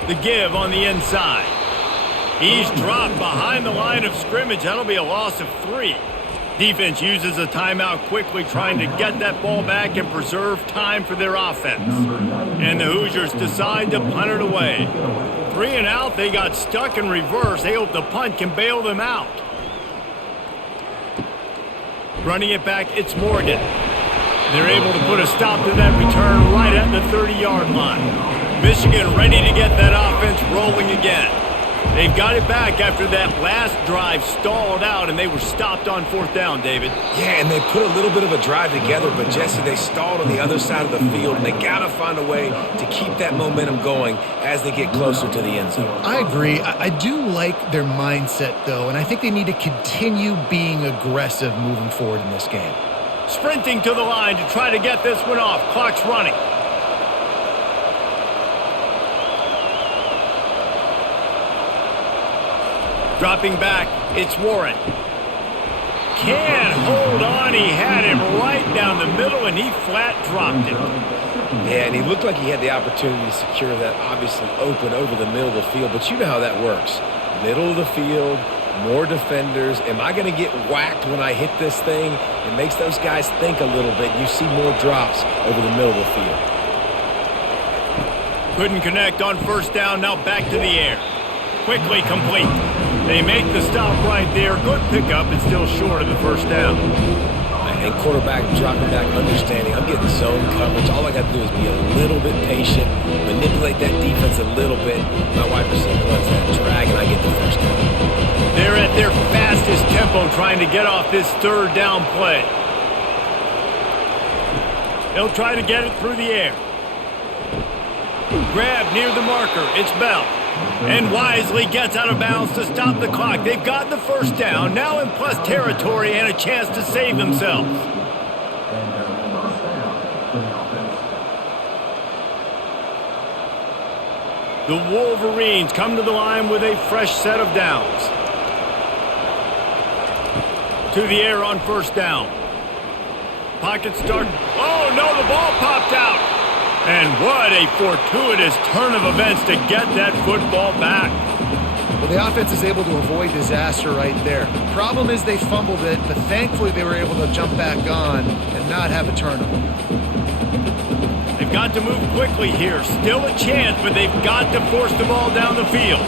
The give on the inside. He's dropped behind the line of scrimmage. That'll be a loss of 3. Defense uses a timeout quickly, trying to get that ball back and preserve time for their offense. And the Hoosiers decide to punt it away. 3 and out, they got stuck in reverse. They hope the punt can bail them out. Running it back, it's Morgan. They're able to put a stop to that return right at the 30-yard line. Michigan ready to get that offense rolling again. They've got it back after that last drive stalled out, and they were stopped on 4th down, David. Yeah, and they put a little bit of a drive together, but Jesse, they stalled on the other side of the field, and they got to find a way to keep that momentum going as they get closer to the end zone. I agree. I do like their mindset, though, and I think they need to continue being aggressive moving forward in this game. Sprinting to the line to try to get this one off. Clock's running. Dropping back, it's Warren. Can't hold on. He had him right down the middle, and he flat dropped it. Yeah, and he looked like he had the opportunity to secure that obviously open over the middle of the field, but you know how that works. Middle of the field, more defenders. Am I going to get whacked when I hit this thing? It makes those guys think a little bit. You see more drops over the middle of the field. Couldn't connect on 1st down, now back to the air. Quickly complete. They make the stop right there. Good pickup, and still short of the 1st down. And quarterback dropping back, understanding I'm getting zone coverage. All I got to do is be a little bit patient, manipulate that defense a little bit. My wide receiver runs that drag, and I get the 1st down. They're at their fastest tempo trying to get off this 3rd down play. They'll try to get it through the air. Grab near the marker. It's Bell. And wisely gets out of bounds to stop the clock. They've gotten the 1st down, now in plus territory and a chance to save themselves. The Wolverines come to the line with a fresh set of downs. To the air on 1st down. Pocket start. Oh, no, the ball popped out. And what a fortuitous turn of events to get that football back. Well, the offense is able to avoid disaster right there. Problem is they fumbled it, but thankfully they were able to jump back on and not have a turnover. They've got to move quickly here. Still a chance, but they've got to force the ball down the field.